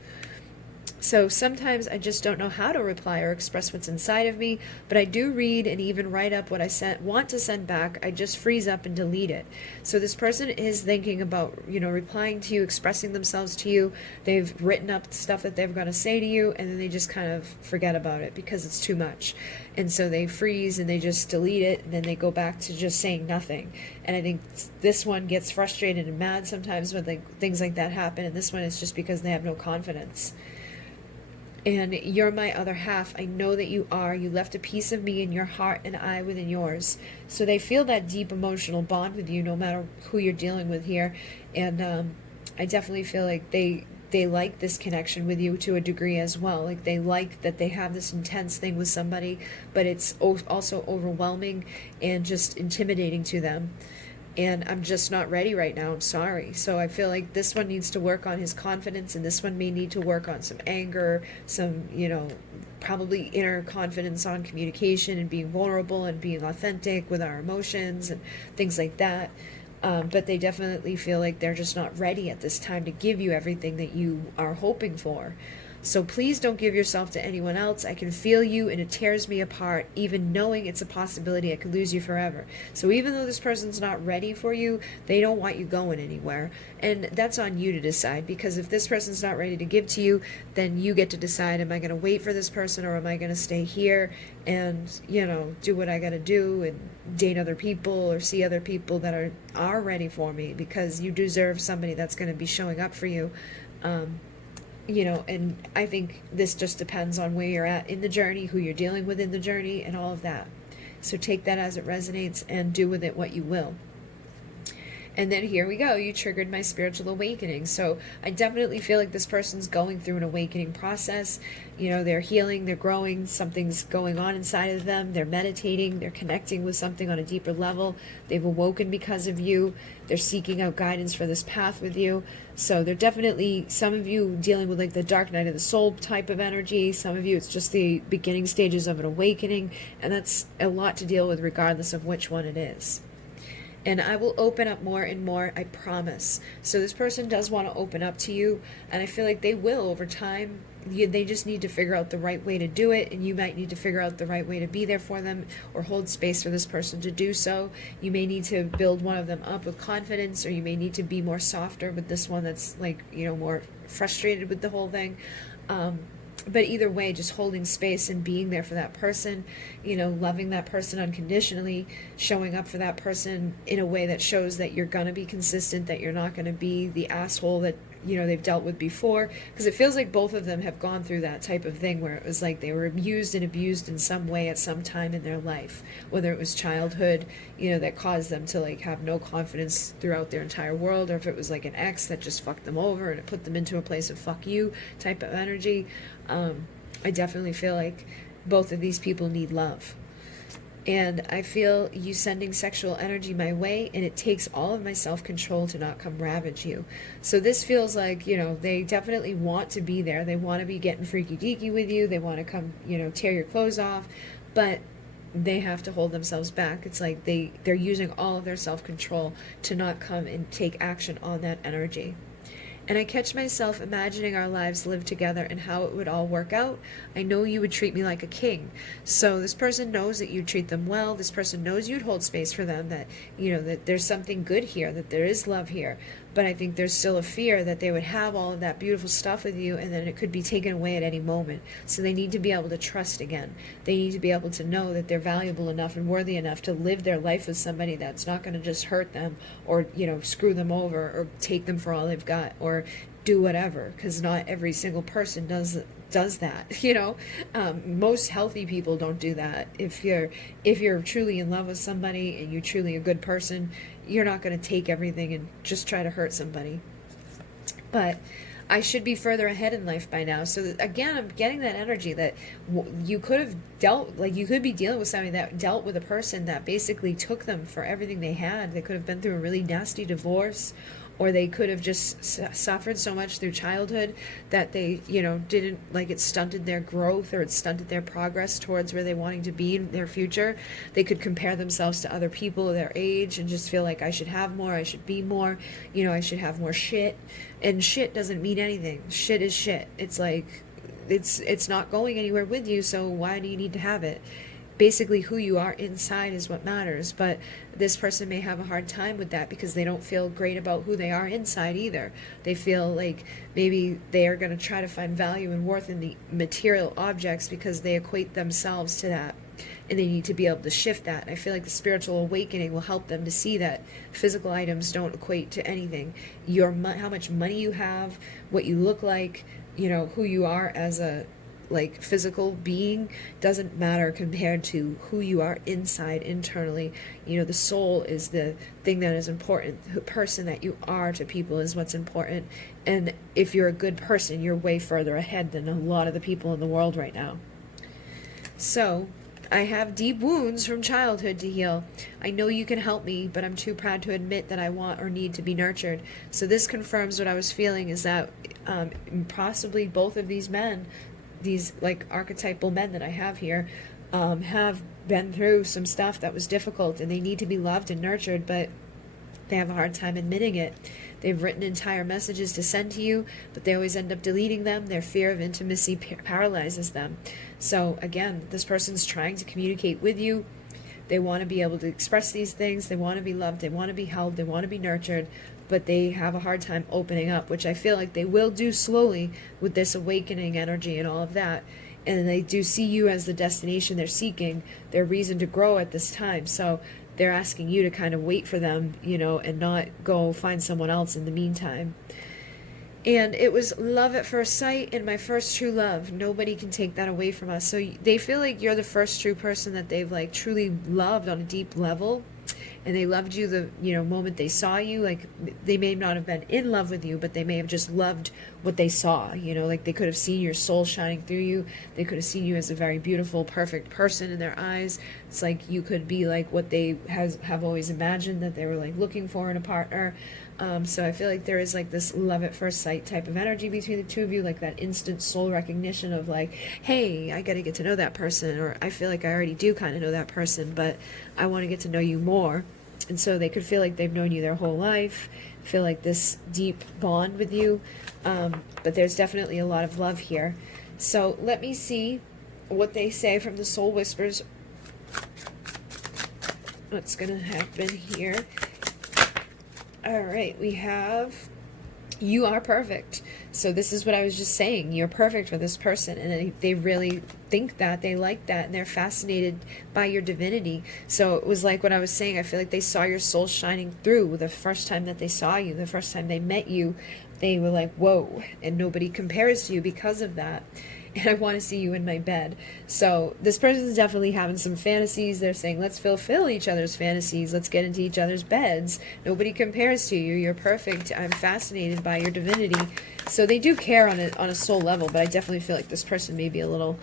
So sometimes I just don't know how to reply or express what's inside of me, but I do read and even write up what I want to send back. I just freeze up and delete it. So this person is thinking about, you know, replying to you, expressing themselves to you. They've written up stuff that they've got to say to you, and then they just kind of forget about it because it's too much. And so they freeze and they just delete it, and then they go back to just saying nothing. And I think this one gets frustrated and mad sometimes when things like that happen, and this one is just because they have no confidence. And you're my other half. I know that you are. You left a piece of me in your heart and I within yours. So they feel that deep emotional bond with you no matter who you're dealing with here. And I definitely feel like they like this connection with you to a degree as well. Like they like that they have this intense thing with somebody, but it's also overwhelming and just intimidating to them. And I'm just not ready right now. I'm sorry. So I feel like this one needs to work on his confidence, and this one may need to work on some anger, some, you know, probably inner confidence on communication and being vulnerable and being authentic with our emotions and things like that. But they definitely feel like they're just not ready at this time to give you everything that you are hoping for. So please don't give yourself to anyone else. I can feel you and it tears me apart, even knowing it's a possibility I could lose you forever. So even though this person's not ready for you, they don't want you going anywhere. And that's on you to decide, because if this person's not ready to give to you, then you get to decide, am I going to wait for this person or am I going to stay here and, you know, do what I got to do and date other people or see other people that are ready for me, because you deserve somebody that's going to be showing up for you. You know, and I think this just depends on where you're at in the journey, who you're dealing with in the journey, and all of that. So take that as it resonates and do with it what you will. And then here we go. You triggered my spiritual awakening. So I definitely feel like this person's going through an awakening process. You know, they're healing, they're growing, something's going on inside of them. They're meditating, they're connecting with something on a deeper level. They've awoken because of you. They're seeking out guidance for this path with you. So they're definitely, some of you dealing with like the dark night of the soul type of energy. Some of you, it's just the beginning stages of an awakening. And that's a lot to deal with regardless of which one it is. And I will open up more and more, I promise. So this person does want to open up to you, and I feel like they will over time. They just need to figure out the right way to do it, and you might need to figure out the right way to be there for them or hold space for this person to do so. You may need to build one of them up with confidence, or you may need to be more softer with this one that's like, you know, more frustrated with the whole thing. But either way, just holding space and being there for that person, you know, loving that person unconditionally, showing up for that person in a way that shows that you're going to be consistent, that you're not going to be the asshole that, you know, they've dealt with before. Because it feels like both of them have gone through that type of thing where it was like they were used and abused in some way at some time in their life, whether it was childhood, you know, that caused them to like have no confidence throughout their entire world, or if it was like an ex that just fucked them over and it put them into a place of fuck you type of energy. I definitely feel like both of these people need love. And I feel you sending sexual energy my way, and it takes all of my self-control to not come ravage you. So this feels like, you know, they definitely want to be there. They want to be getting freaky deaky with you. They want to come, you know, tear your clothes off. But they have to hold themselves back. It's like they're using all of their self-control to not come and take action on that energy. And I catch myself imagining our lives live together and how it would all work out. I know you would treat me like a king. So this person knows that you treat them well. This person knows you'd hold space for them, that, you know, that there's something good here, that there is love here. But I think there's still a fear that they would have all of that beautiful stuff with you and then it could be taken away at any moment. So they need to be able to trust again. They need to be able to know that they're valuable enough and worthy enough to live their life with somebody that's not going to just hurt them or, you know, screw them over or take them for all they've got or do whatever, because not every single person does that. Most healthy people don't do that. If you're truly in love with somebody and you're truly a good person, you're not going to take everything and just try to hurt somebody. But I should be further ahead in life by now. So again, I'm getting that energy that you could have you could be dealing with somebody that dealt with a person that basically took them for everything they had. They could have been through a really nasty divorce, or they could have just suffered so much through childhood that they, didn't, it stunted their growth, or it stunted their progress towards where they wanting to be in their future. They could compare themselves to other people their age and just feel like, I should have more, I should be more, I should have more shit. And shit doesn't mean anything. Shit is shit. It's like, it's not going anywhere with you, so why do you need to have it? Basically, who you are inside is what matters. But this person may have a hard time with that because they don't feel great about who they are inside either. They feel like maybe they are going to try to find value and worth in the material objects because they equate themselves to that. And they need to be able to shift that. I feel like the spiritual awakening will help them to see that physical items don't equate to anything. How much money you have, what you look like, who you are as a physical being doesn't matter compared to who you are inside internally. The soul is the thing that is important. The person that you are to people is what's important. And if you're a good person, you're way further ahead than a lot of the people in the world right now. So I have deep wounds from childhood to heal. I know you can help me, but I'm too proud to admit that I want or need to be nurtured. So this confirms what I was feeling, is that possibly both of these men, these archetypal men that I have here, have been through some stuff that was difficult, and they need to be loved and nurtured, but they have a hard time admitting it. They've written entire messages to send to you, but they always end up deleting them. Their fear of intimacy paralyzes them. So again, this person's trying to communicate with you. They want to be able to express these things. They want to be loved. They want to be held. They want to be nurtured, but they have a hard time opening up, which I feel like they will do slowly with this awakening energy and all of that. And they do see you as the destination they're seeking, their reason to grow at this time. So they're asking you to kind of wait for them, and not go find someone else in the meantime. And it was love at first sight and my first true love. Nobody can take that away from us. So they feel like you're the first true person that they've truly loved on a deep level. And they loved you the moment they saw you. They may not have been in love with you, but they may have just loved what they saw. They could have seen your soul shining through you. They could have seen you as a very beautiful, perfect person in their eyes. It's like you could be what they have always imagined that they were looking for in a partner. So I feel like there is this love at first sight type of energy between the two of you, that instant soul recognition of hey, I got to get to know that person, or I feel like I already do kind of know that person, but I want to get to know you more. And so they could feel like they've known you their whole life, feel like this deep bond with you, but there's definitely a lot of love here. So let me see what they say from the Soul Whispers. What's going to happen here? All right, we have, you are perfect. So this is what I was just saying. You're perfect for this person. And they really think that, they like that, and they're fascinated by your divinity. So it was what I was saying. I feel like they saw your soul shining through the first time that they saw you, the first time they met you. They were like, whoa, and nobody compares to you because of that. And I want to see you in my bed. So this person's definitely having some fantasies. They're saying, let's fulfill each other's fantasies. Let's get into each other's beds. Nobody compares to you. You're perfect. I'm fascinated by your divinity. So they do care on a soul level, but I definitely feel like this person may be a little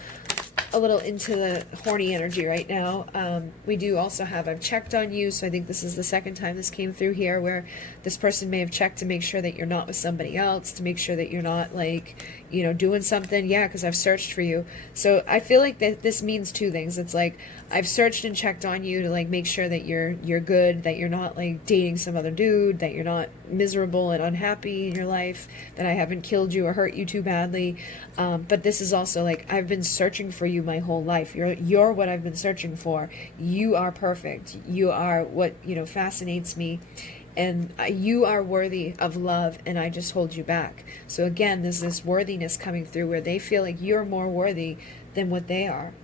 into the horny energy right now. We do also have, I've checked on you, so I think this is the second time this came through here, where this person may have checked to make sure that you're not with somebody else, to make sure that you're not doing something. Yeah, because I've searched for you. So I feel like that this means two things. It's I've searched and checked on you to make sure that you're good, that you're not dating some other dude, that you're not miserable and unhappy in your life, that I haven't killed you or hurt you too badly. But this is also I've been searching for you my whole life. You're what I've been searching for. You are perfect. You are what fascinates me, and you are worthy of love, and I just hold you back. So again, there's this worthiness coming through where they feel like you're more worthy than what they are.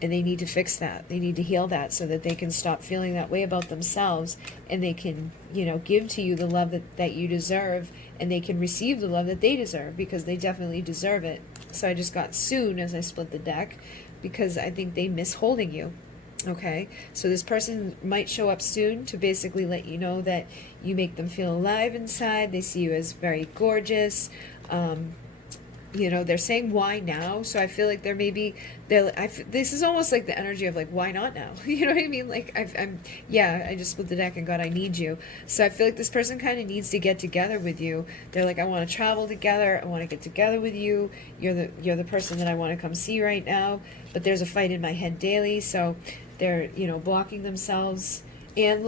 and they need to fix that. They need to heal that so that they can stop feeling that way about themselves, and they can, you know, give to you the love that you deserve, and they can receive the love that they deserve, because they definitely deserve it. So I just got soon as I split the deck, because I think they miss holding you. Okay, so this person might show up soon to basically let you know that you make them feel alive inside. They see you as very gorgeous. You know, they're saying why now, so I feel like there may be this is almost like the energy of like, why not now? You know what I mean? Like I just split the deck and God, I need you. So I feel like this person kind of needs to get together with you. They're like, I want to travel together, I want to get together with you, you're the person that I want to come see right now, but there's a fight in my head daily. So they're, you know, blocking themselves. And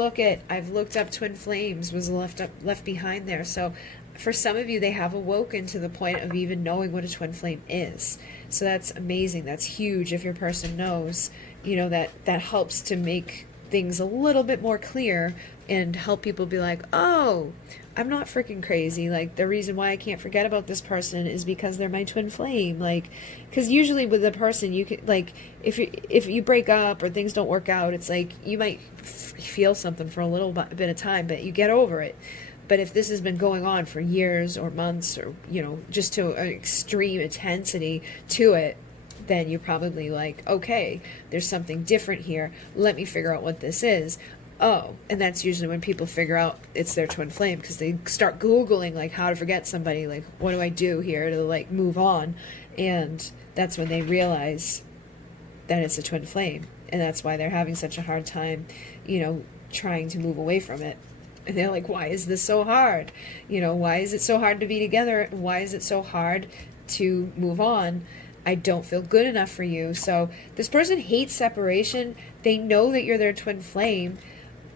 I've looked up twin flames was left behind there. So for some of you, they have awoken to the point of even knowing what a twin flame is. So that's amazing. That's huge. If your person knows, you know, that helps to make things a little bit more clear and help people be like, oh, I'm not freaking crazy. Like, the reason why I can't forget about this person is because they're my twin flame. Like, because usually with a person, you can, like, if you break up or things don't work out, it's like you might feel something for a little bit of time, but you get over it. But if this has been going on for years or months, or, you know, just to an extreme intensity to it, then you're probably like, okay, there's something different here. Let me figure out what this is. Oh, and that's usually when people figure out it's their twin flame, because they start Googling like how to forget somebody, like what do I do here to like move on? And that's when they realize that it's a twin flame, and that's why they're having such a hard time, you know, trying to move away from it. And they're like, why is this so hard? You know, why is it so hard to be together? Why is it so hard to move on? I don't feel good enough for you. So this person hates separation. They know that you're their twin flame,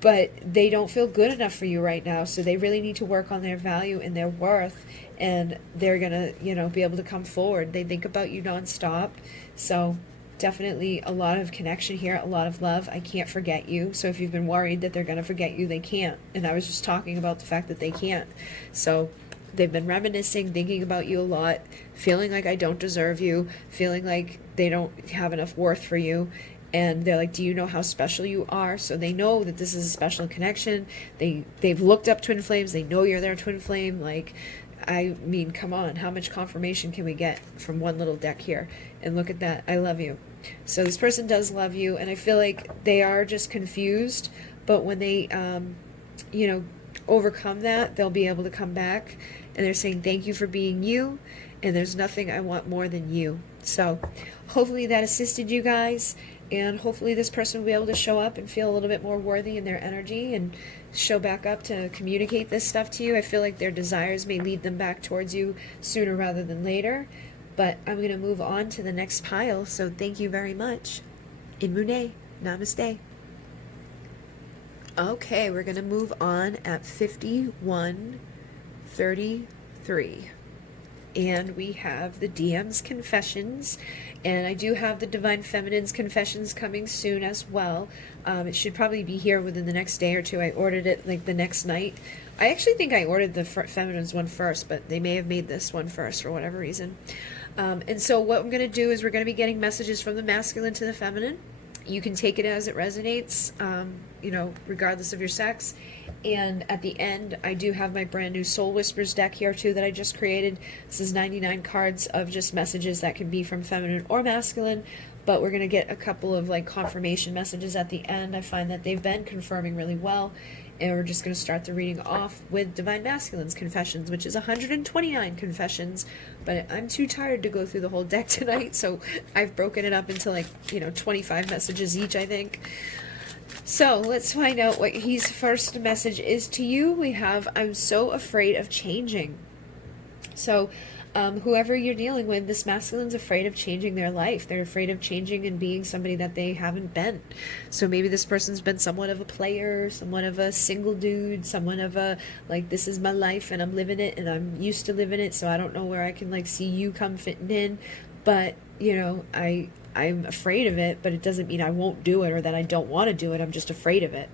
but they don't feel good enough for you right now. So they really need to work on their value and their worth, and they're going to, you know, be able to come forward. They think about you nonstop. So definitely a lot of connection here, a lot of love. I can't forget you. So if you've been worried that they're going to forget you, they can't. And I was just talking about the fact that they can't. So they've been reminiscing, thinking about you a lot, feeling like I don't deserve you, feeling like they don't have enough worth for you. And they're like, do you know how special you are? So they know that this is a special connection. They've looked up twin flames. They know you're their twin flame. Like, I mean, come on, how much confirmation can we get from one little deck here? And look at that, I love you. So this person does love you, and I feel like they are just confused, but when they, you know, overcome that, they'll be able to come back, and they're saying, thank you for being you, and there's nothing I want more than you. So hopefully that assisted you guys, and hopefully this person will be able to show up and feel a little bit more worthy in their energy and show back up to communicate this stuff to you. I feel like their desires may lead them back towards you sooner rather than later, but I'm going to move on to the next pile. So thank you very much. In Mune, namaste. Okay, we're going to move on at 5133. And we have the DM's Confessions, and I do have the Divine Feminine's Confessions coming soon as well. It should probably be here within the next day or two. I ordered it like the next night. I actually think I ordered the Feminine's one first, but they may have made this one first for whatever reason. And so what I'm going to do is we're going to be getting messages from the masculine to the feminine. You can take it as it resonates, you know, regardless of your sex. And at the end, I do have my brand new Soul Whispers deck here too that I just created. This is 99 cards of just messages that can be from feminine or masculine, but we're going to get a couple of like confirmation messages at the end. I find that they've been confirming really well, and we're just going to start the reading off with Divine Masculine's Confessions, which is 129 confessions, but I'm too tired to go through the whole deck tonight, so I've broken it up into like, you know, 25 messages each, I think. So let's find out what his first message is to you. We have, I'm so afraid of changing. So whoever you're dealing with, this masculine's afraid of changing their life. They're afraid of changing and being somebody that they haven't been. So maybe this person's been somewhat of a player, somewhat of a single dude, someone of a, like, this is my life and I'm living it and I'm used to living it, so I don't know where I can like see you come fitting in. But, you know, I'm afraid of it, but it doesn't mean I won't do it or that I don't want to do it. I'm just afraid of it.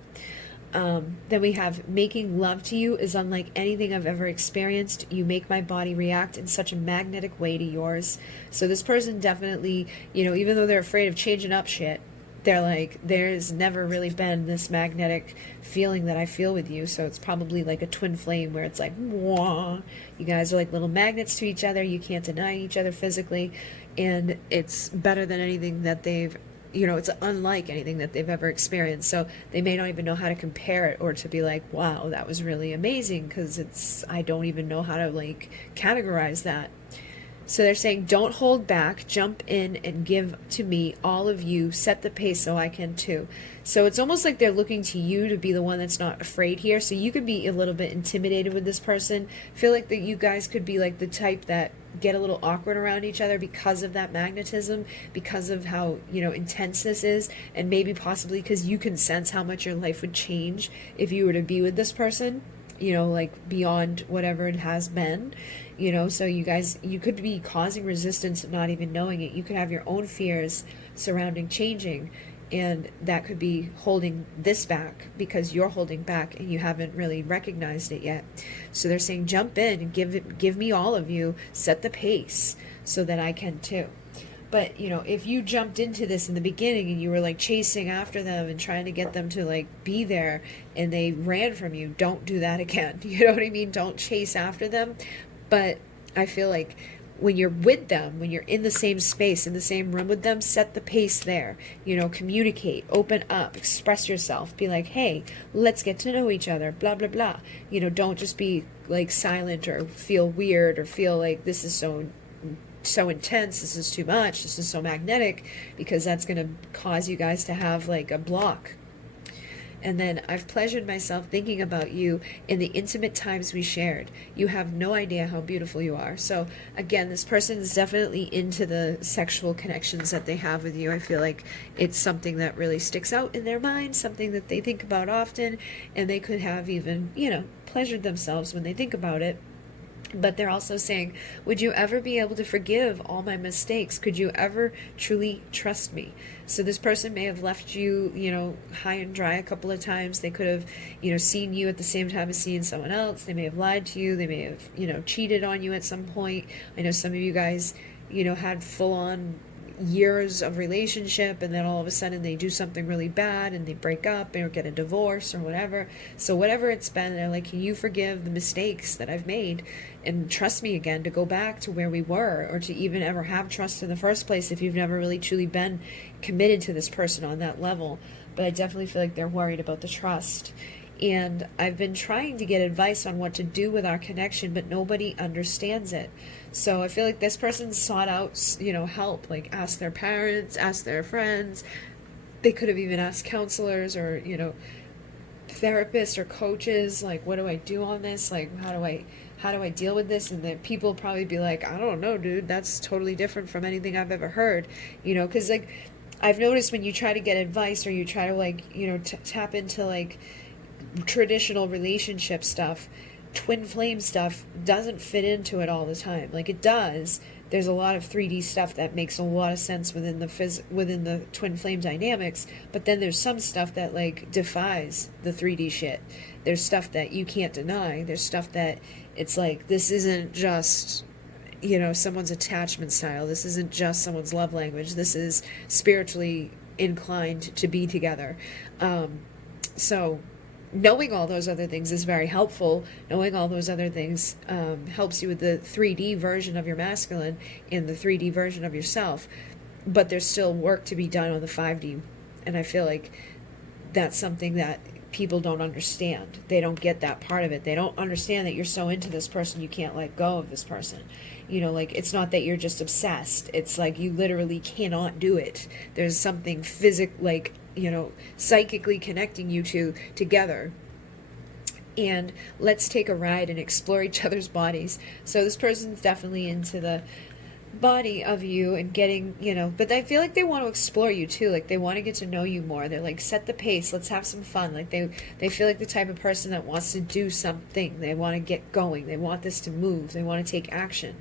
Then we have making love to you is unlike anything I've ever experienced. You make my body react in such a magnetic way to yours. So this person definitely, even though they're afraid of changing up shit, they're like, there's never really been this magnetic feeling that I feel with you. So it's probably like a twin flame where it's like, wah. You guys are like little magnets to each other. You can't deny each other physically. And it's better than anything that they've, it's unlike anything that they've ever experienced. So they may not even know how to compare it or to be like, wow, that was really amazing, because I don't even know how to like categorize that. So they're saying, don't hold back, jump in and give to me, all of you, set the pace so I can too. So it's almost like they're looking to you to be the one that's not afraid here. So you could be a little bit intimidated with this person. Feel like that you guys could be like the type that get a little awkward around each other because of that magnetism, because of how, intense this is, and maybe possibly because you can sense how much your life would change if you were to be with this person, like beyond whatever it has been. So you could be causing resistance and not even knowing it. You could have your own fears surrounding changing, and that could be holding this back because you're holding back and you haven't really recognized it yet. So they're saying, jump in and give me all of you, set the pace so that I can too. But, if you jumped into this in the beginning and you were like chasing after them and trying to get them to like be there and they ran from you, don't do that again. You know what I mean? Don't chase after them. But I feel like when you're with them, when you're in the same space, in the same room with them, set the pace there. Communicate, open up, express yourself. Be like, hey, let's get to know each other, blah, blah, blah. Don't just be like silent or feel weird or feel like this is so intense, this is too much, this is so magnetic, because that's going to cause you guys to have like a block. And then, I've pleasured myself thinking about you in the intimate times we shared. You have no idea how beautiful you are. So again, this person is definitely into the sexual connections that they have with you. I feel like it's something that really sticks out in their mind, something that they think about often, and they could have even, pleasured themselves when they think about it. But they're also saying, would you ever be able to forgive all my mistakes? Could you ever truly trust me? So this person may have left you, high and dry a couple of times. They could have, seen you at the same time as seeing someone else. They may have lied to you. They may have, cheated on you at some point. I know some of you guys, had full-on years of relationship, and then all of a sudden they do something really bad and they break up or get a divorce or whatever. So whatever it's been, they're like, can you forgive the mistakes that I've made and trust me again to go back to where we were, or to even ever have trust in the first place if you've never really truly been committed to this person on that level. But I definitely feel like they're worried about the trust. And I've been trying to get advice on what to do with our connection, but nobody understands it. So I feel like this person sought out, help, like ask their parents, ask their friends. They could have even asked counselors or, therapists or coaches, like, what do I do on this? Like, how do I deal with this? And then people probably be like, I don't know, dude, that's totally different from anything I've ever heard, because like I've noticed when you try to get advice or you try to like, tap into like traditional relationship stuff, twin flame stuff doesn't fit into it all the time. Like it does. There's a lot of 3D stuff that makes a lot of sense within the twin flame dynamics, but then there's some stuff that like defies the 3D shit. There's stuff that you can't deny. There's stuff that it's like, this isn't just someone's attachment style. This isn't just someone's love language. This is spiritually inclined to be together. So knowing all those other things is very helpful. Knowing all those other things helps you with the 3D version of your masculine and the 3D version of yourself. But there's still work to be done on the 5D. And I feel like that's something that people don't understand. They don't get that part of it. They don't understand that you're so into this person you can't let go of this person. Like it's not that you're just obsessed. It's like you literally cannot do it. There's something psychically connecting you two together. And let's take a ride and explore each other's bodies. So this person's definitely into the body of you and getting, but I feel like they want to explore you too. Like they want to get to know you more. They're like, set the pace, let's have some fun. Like they feel like the type of person that wants to do something. They want to get going. They want this to move. They want to take action.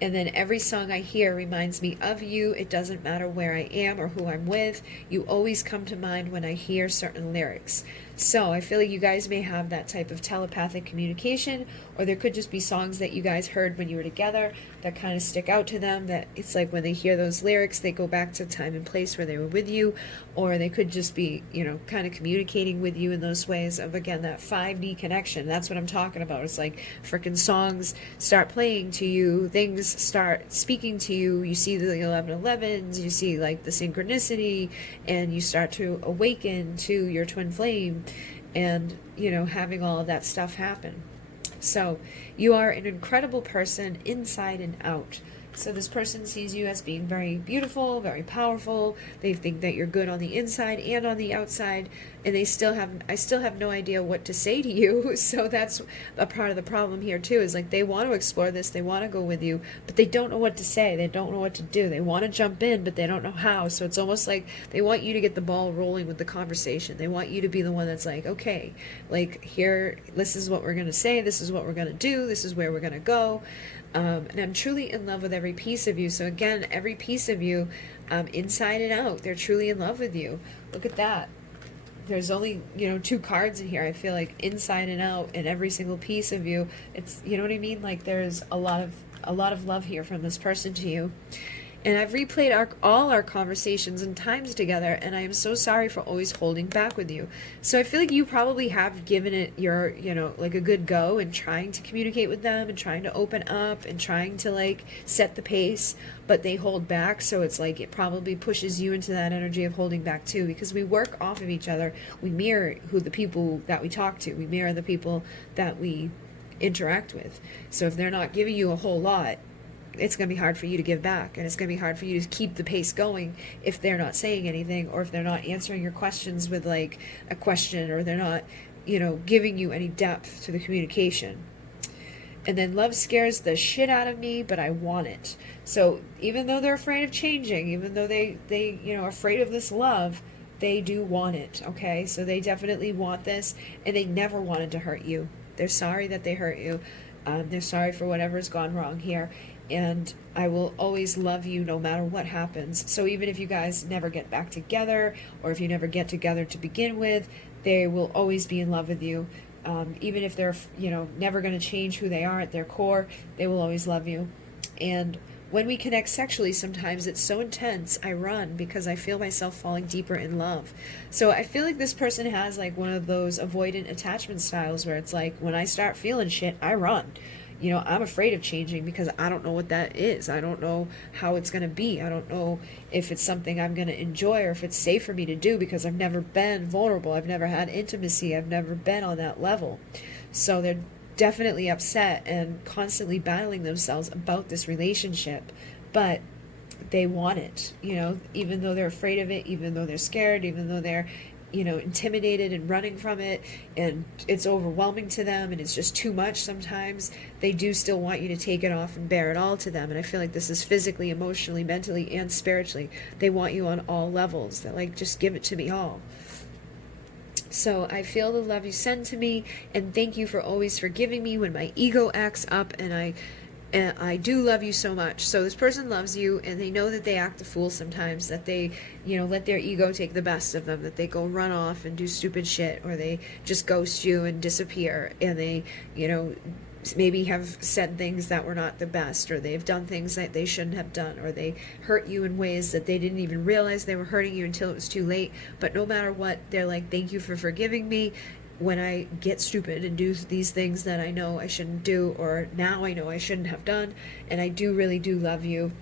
And then every song I hear reminds me of you. It doesn't matter where I am or who I'm with. You always come to mind when I hear certain lyrics. So I feel like you guys may have that type of telepathic communication, or there could just be songs that you guys heard when you were together that kind of stick out to them, that it's like when they hear those lyrics, they go back to time and place where they were with you, or they could just be, you know, kind of communicating with you in those ways of, again, that 5D connection. That's what I'm talking about. It's like freaking songs start playing to you, things start speaking to you, you see the 1111s, you see like the synchronicity, and you start to awaken to your twin flame, and, you know, having all of that stuff happen. So you are an incredible person inside and out. So this person sees you as being very beautiful, very powerful. They think that you're good on the inside and on the outside, and I still have no idea what to say to you. So that's a part of the problem here too, is like they want to explore this, they want to go with you, but they don't know what to say, they don't know what to do. They want to jump in, but they don't know how. So it's almost like they want you to get the ball rolling with the conversation. They want you to be the one that's like, okay, like, here, this is what we're going to say, this is what we're going to do, this is where we're going to go. And I'm truly in love with every piece of you. So again, every piece of you, inside and out, they're truly in love with you. Look at that. There's only, you know, 2 cards in here. I feel like inside and out, and every single piece of you, it's, you know what I mean? Like there's a lot of love here from this person to you. And I've replayed all our conversations and times together, and I am so sorry for always holding back with you. So I feel like you probably have given it your, you know, like a good go in trying to communicate with them and trying to open up and trying to like set the pace, but they hold back. So it's like it probably pushes you into that energy of holding back too, because we work off of each other. We mirror who the people that we talk to. We mirror the people that we interact with. So if they're not giving you a whole lot, it's going to be hard for you to give back, and it's going to be hard for you to keep the pace going if they're not saying anything, or if they're not answering your questions with like a question, or they're not, you know, giving you any depth to the communication. And then love scares the shit out of me, but I want it. So even though they're afraid of changing, even though they you know, are afraid of this love, they do want it. Okay, so they definitely want this, and they never wanted to hurt you. They're sorry that they hurt you. They're sorry for whatever's gone wrong here. And I will always love you no matter what happens. So even if you guys never get back together, or if you never get together to begin with, they will always be in love with you. Even if they're, you know, never going to change who they are at their core, they will always love you. And when we connect sexually, sometimes it's so intense, I run because I feel myself falling deeper in love. So I feel like this person has like one of those avoidant attachment styles where it's like, when I start feeling shit, I run. You know, I'm afraid of changing because I don't know what that is. I don't know how it's going to be. I don't know if it's something I'm going to enjoy, or if it's safe for me to do, because I've never been vulnerable. I've never had intimacy. I've never been on that level. So they're definitely upset and constantly battling themselves about this relationship. But they want it, you know, even though they're afraid of it, even though they're scared, even though they're, you know, intimidated and running from it, and it's overwhelming to them, and it's just too much sometimes, they do still want you to take it off and bear it all to them. And I feel like this is physically, emotionally, mentally, and spiritually. They want you on all levels. They're like, just give it to me all. So I feel the love you send to me, and thank you for always forgiving me when my ego acts up, and I do love you so much. So this person loves you, and they know that they act a fool sometimes, that they, you know, let their ego take the best of them, that they go run off and do stupid shit, or they just ghost you and disappear, and they, you know, maybe have said things that were not the best, or they've done things that they shouldn't have done, or they hurt you in ways that they didn't even realize they were hurting you until it was too late. But no matter what, they're like, thank you for forgiving me when I get stupid and do these things that I know I shouldn't do, or now I know I shouldn't have done, and I really do love you,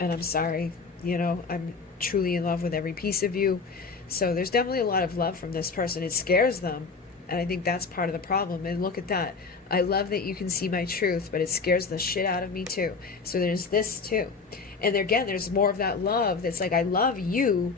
and I'm sorry. You know, I'm truly in love with every piece of you. So there's definitely a lot of love from this person. It scares them, and I think that's part of the problem. And look at that. I love that you can see my truth, but it scares the shit out of me too. So there's this too. And again, there's more of that love that's like, I love you,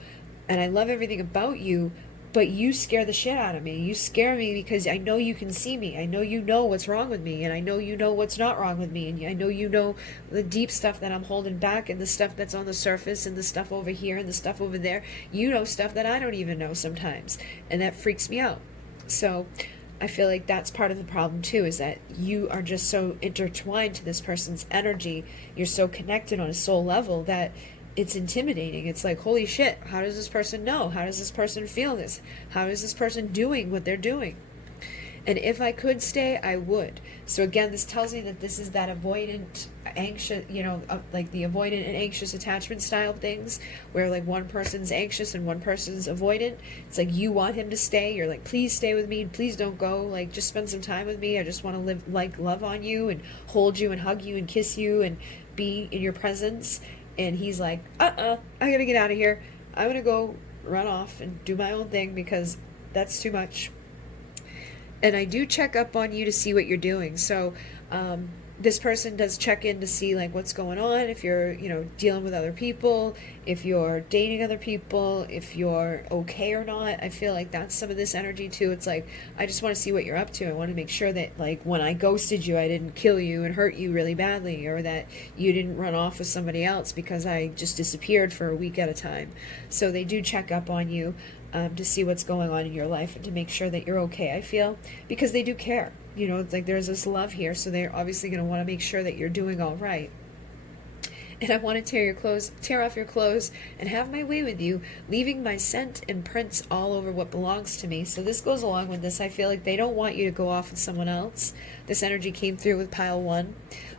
and I love everything about you, but you scare the shit out of me. You scare me because I know you can see me. I know you know what's wrong with me, and I know you know what's not wrong with me, and I know you know the deep stuff that I'm holding back, and the stuff that's on the surface, and the stuff over here, and the stuff over there. You know stuff that I don't even know sometimes, and that freaks me out. So I feel like that's part of the problem too, is that you are just so intertwined to this person's energy. You're so connected on a soul level that it's intimidating. It's like, holy shit, how does this person know? How does this person feel this? How is this person doing what they're doing? And if I could stay, I would. So again, this tells me that this is that avoidant, anxious, like the avoidant and anxious attachment style things, where like one person's anxious and one person's avoidant. It's like you want him to stay. You're like, please stay with me. Please don't go. Like, just spend some time with me. I just want to love on you and hold you and hug you and kiss you and be in your presence. And he's like, I gotta get out of here. I'm gonna go run off and do my own thing because that's too much. And I do check up on you to see what you're doing. So this person does check in to see like what's going on, if you're, dealing with other people, if you're dating other people, if you're okay or not. I feel like that's some of this energy too. It's like, I just want to see what you're up to. I want to make sure that like when I ghosted you, I didn't kill you and hurt you really badly, or that you didn't run off with somebody else because I just disappeared for a week at a time. So they do check up on you. To see what's going on in your life and to make sure that you're okay, I feel, because they do care. It's like there's this love here, so they're obviously going to want to make sure that you're doing all right. And I want to tear off your clothes, and have my way with you, leaving my scent and prints all over what belongs to me. So this goes along with this. I feel like they don't want you to go off with someone else. This energy came through with pile 1,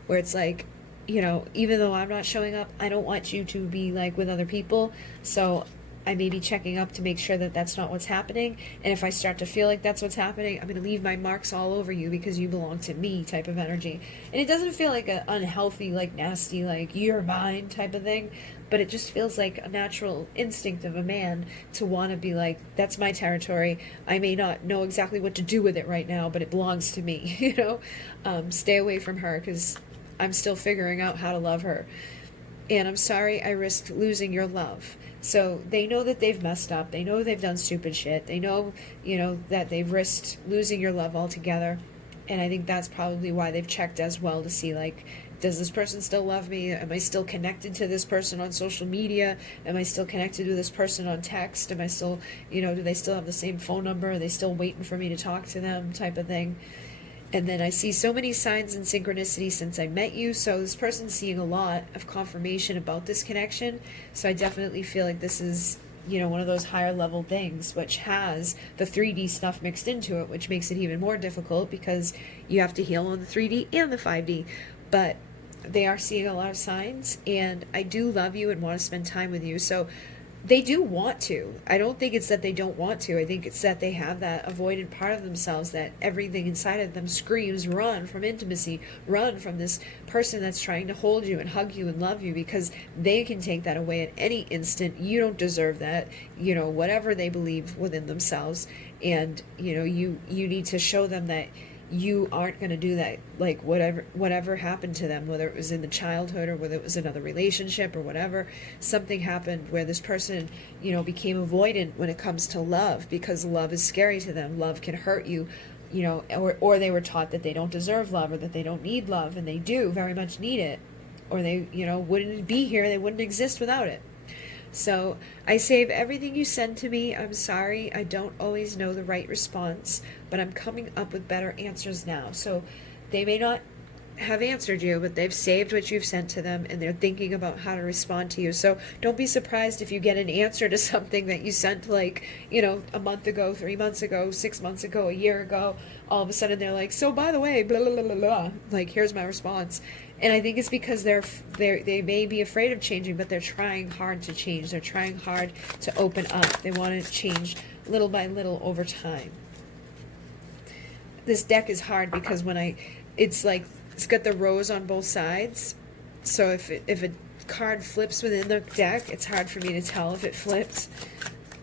where it's like, even though I'm not showing up, I don't want you to be like with other people. So I may be checking up to make sure that that's not what's happening. And if I start to feel like that's what's happening, I'm going to leave my marks all over you because you belong to me type of energy. And it doesn't feel like an unhealthy, like nasty, like you're mine type of thing. But it just feels like a natural instinct of a man to want to be like, that's my territory. I may not know exactly what to do with it right now, but it belongs to me. Stay away from her because I'm still figuring out how to love her. And I'm sorry I risked losing your love. So they know that they've messed up. They know they've done stupid shit. They know, that they've risked losing your love altogether. And I think that's probably why they've checked as well to see, like, does this person still love me? Am I still connected to this person on social media? Am I still connected to this person on text? Am I still, do they still have the same phone number? Are they still waiting for me to talk to them type of thing? And then I see so many signs and synchronicity since I met you. So this person's seeing a lot of confirmation about this connection. So I definitely feel like this is, one of those higher level things, which has the 3D stuff mixed into it, which makes it even more difficult because you have to heal on the 3D and the 5D. But they are seeing a lot of signs, and I do love you and want to spend time with you. So they do want to. I don't think it's that they don't want to. I think it's that they have that avoided part of themselves, that everything inside of them screams, run from intimacy, run from this person that's trying to hold you and hug you and love you, because they can take that away at any instant. You don't deserve that, whatever they believe within themselves. And, you need to show them that you aren't going to do that. Like whatever happened to them, whether it was in the childhood or whether it was another relationship or whatever, something happened where this person, became avoidant when it comes to love, because love is scary to them. Love can hurt you, or they were taught that they don't deserve love, or that they don't need love, and they do very much need it, or they, wouldn't be here. They wouldn't exist without it. So I save everything you send to me. I'm sorry, I don't always know the right response, but I'm coming up with better answers now. So they may not have answered you, but they've saved what you've sent to them, and they're thinking about how to respond to you. So don't be surprised if you get an answer to something that you sent like, a month ago, 3 months ago, 6 months ago, a year ago. All of a sudden they're like, so by the way, blah, blah, blah, blah, blah. Like, here's my response. And I think it's because they may be afraid of changing, but they're trying hard to change. They're trying hard to open up. They want to change little by little over time. This deck is hard because it's got the rose on both sides. So if a card flips within the deck, it's hard for me to tell if it flips.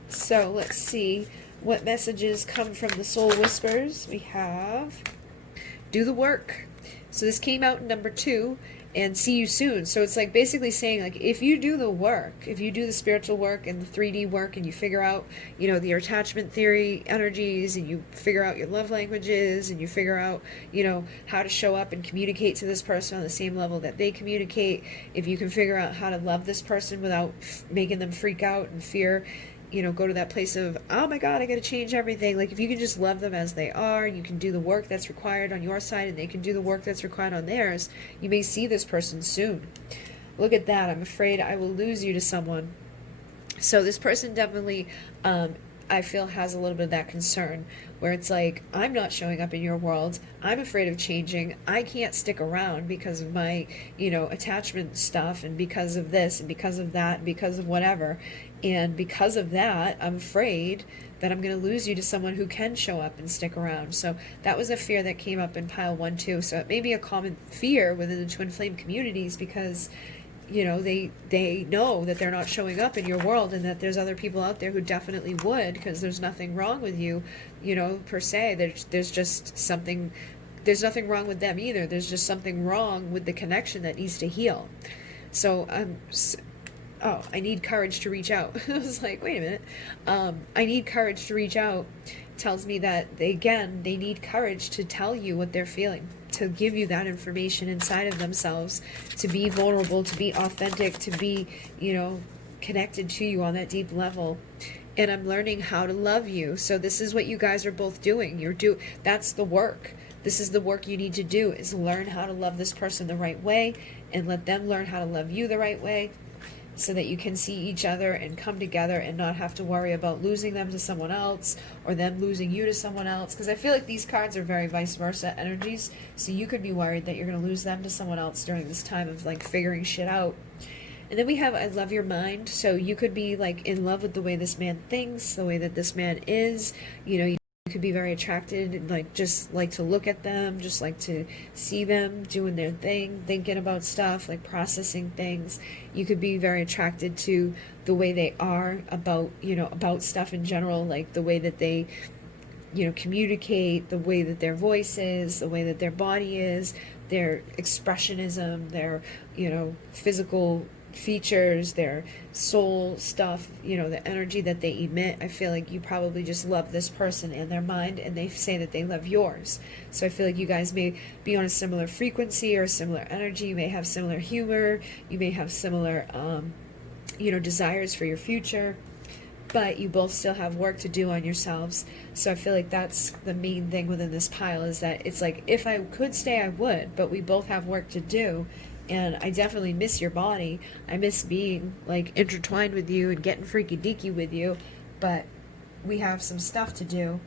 So let's see what messages come from the Soul Whispers. We have do the work. So this came out in number 2, and see you soon. So it's like basically saying, like, if you do the work, if you do the spiritual work and the 3D work, and you figure out, your attachment theory energies, and you figure out your love languages, and you figure out, how to show up and communicate to this person on the same level that they communicate, if you can figure out how to love this person without making them freak out and fear, go to that place of, oh my God, I got to change everything. Like, if you can just love them as they are, you can do the work that's required on your side, and they can do the work that's required on theirs, you may see this person soon. look at that. I'm afraid I will lose you to someone. So this person definitely, I feel, has a little bit of that concern where it's like, I'm not showing up in your world. I'm afraid of changing. I can't stick around because of my, attachment stuff, and because of this and because of that and because of whatever. And because of that, I'm afraid that I'm going to lose you to someone who can show up and stick around. So that was a fear that came up in pile 1 too. So it may be a common fear within the twin flame communities because they know that they're not showing up in your world, and that there's other people out there who definitely would, because there's nothing wrong with you, per se. There's just something, there's nothing wrong with them either. There's just something wrong with the connection that needs to heal. So I need courage to reach out. I was like, wait a minute. I need courage to reach out tells me that they need courage to tell you what they're feeling, to give you that information inside of themselves, to be vulnerable, to be authentic, to be, connected to you on that deep level. And I'm learning how to love you. So this is what you guys are both doing. That's the work. This is the work you need to do, is learn how to love this person the right way and let them learn how to love you the right way, so that you can see each other and come together and not have to worry about losing them to someone else or them losing you to someone else. Because I feel like these cards are very vice versa energies. So you could be worried that you're going to lose them to someone else during this time of like figuring shit out. And then we have I love your mind. So you could be like in love with the way this man thinks, the way that this man is. You could be very attracted and like just like to look at them, just like to see them doing their thing, thinking about stuff, like processing things. You could be very attracted to the way they are about stuff in general, like the way that they communicate, the way that their voice is, the way that their body is, their expressionism, their physical features, their soul stuff, the energy that they emit. I feel like you probably just love this person and their mind, and they say that they love yours. So I feel like you guys may be on a similar frequency or similar energy. You may have similar humor. You may have similar, desires for your future. But you both still have work to do on yourselves. So I feel like that's the main thing within this pile, is that it's like, if I could stay, I would, but we both have work to do. And I definitely miss your body. I miss being like intertwined with you and getting freaky deaky with you, but we have some stuff to do.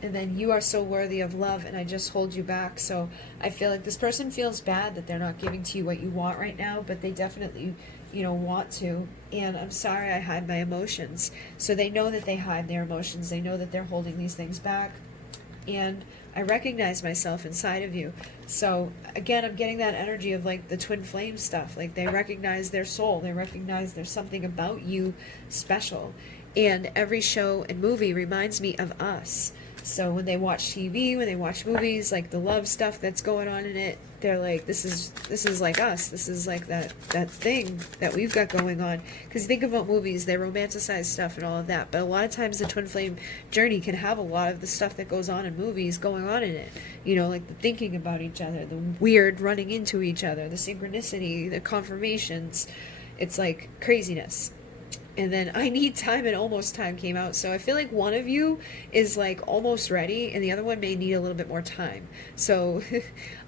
And then you are so worthy of love, and I just hold you back. So I feel like this person feels bad that they're not giving to you what you want right now, but they definitely, want to. And I'm sorry I hide my emotions. So they know that they hide their emotions. They know that they're holding these things back. And I recognize myself inside of you. So again, I'm getting that energy of like the twin flame stuff. Like they recognize their soul. They recognize there's something about you special. And every show and movie reminds me of us. So when they watch TV, when they watch movies, like the love stuff that's going on in it, they're like, this is like us. This is like that thing that we've got going on. Because think about movies, they romanticize stuff and all of that. But a lot of times the twin flame journey can have a lot of the stuff that goes on in movies going on in it. Like the thinking about each other, the weird running into each other, the synchronicity, the confirmations. It's like craziness. And then I Need Time and Almost Time came out. So I feel like one of you is like almost ready and the other one may need a little bit more time. So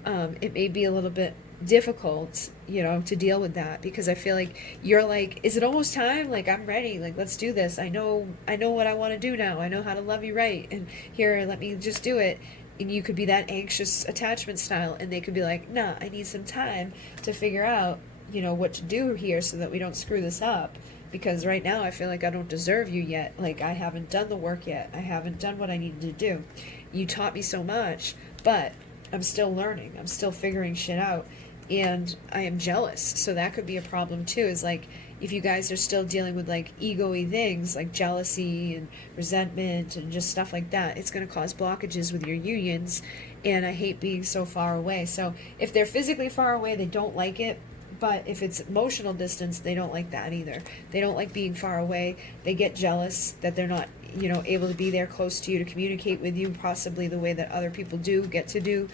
it may be a little bit difficult, to deal with that, because I feel like you're like, is it almost time? Like, I'm ready. Like, let's do this. I know what I want to do now. I know how to love you right. And here, let me just do it. And you could be that anxious attachment style, and they could be like, nah, I need some time to figure out, what to do here so that we don't screw this up. Because right now I feel like I don't deserve you yet. Like, I haven't done the work yet. I haven't done what I needed to do. You taught me so much, but I'm still learning. I'm still figuring shit out. And I am jealous. So that could be a problem too, is like, if you guys are still dealing with like ego-y things like jealousy and resentment and just stuff like that, it's going to cause blockages with your unions. And I hate being so far away. So if they're physically far away, they don't like it. But if it's emotional distance, they don't like that either. They don't like being far away. They get jealous that they're not, able to be there close to you to communicate with you, possibly the way that other people get to do.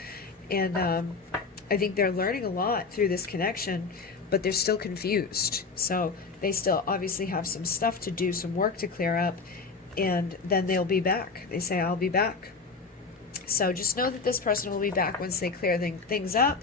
And I think they're learning a lot through this connection, but they're still confused. So they still obviously have some stuff to do, some work to clear up, and then they'll be back. They say, I'll be back. So just know that this person will be back once they clear things up.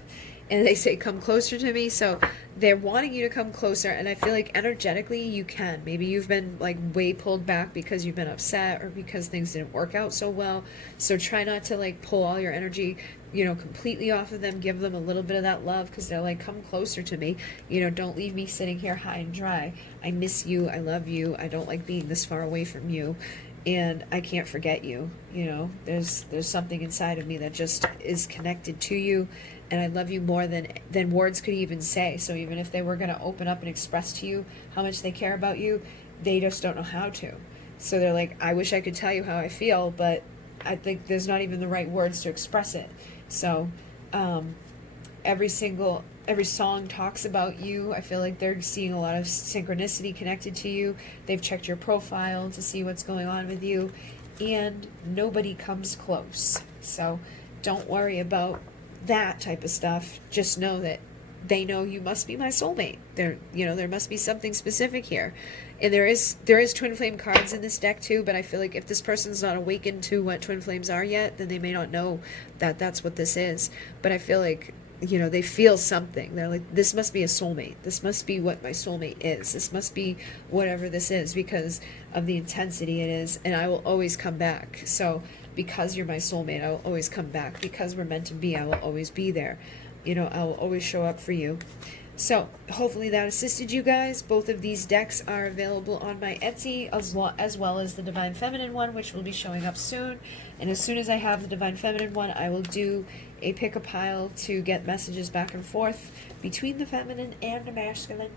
and they say come closer to me. So they're wanting you to come closer, and I feel like energetically you can. Maybe you've been like way pulled back because you've been upset or because things didn't work out so well. So try not to like pull all your energy, you know, completely off of them. Give them a little bit of that love, because they're like, come closer to me, you know, don't leave me sitting here high and dry. I miss you, I love you, I don't like being this far away from you, and I can't forget you. You know, there's something inside of me that just is connected to you, and I love you more than words could even say. So even if they were going to open up and express to you how much they care about you, they just don't know how to. So they're like, I wish I could tell you how I feel, but I think there's not even the right words to express it. So every song talks about you. I feel like they're seeing a lot of synchronicity connected to you. They've checked your profile to see what's going on with you, and nobody comes close. So don't worry about that type of stuff. Just know that they know you must be my soulmate. There must be something specific here. And there is twin flame cards in this deck too, but I feel like if this person's not awakened to what twin flames are yet, then they may not know that that's what this is. But I feel like, you know, they feel something. They're like, this must be a soulmate. This must be what my soulmate is. This must be whatever this is, because of the intensity it is. And I will always come back. So because you're my soulmate, I will always come back. Because we're meant to be, I will always be there. You know, I will always show up for you. So hopefully that assisted you guys. Both of these decks are available on my Etsy, as well as the Divine Feminine one, which will be showing up soon. And as soon as I have the Divine Feminine one, I will do a pick a pile to get messages back and forth between the feminine and the masculine.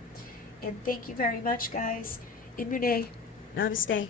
And thank you very much, guys. In Renee, namaste.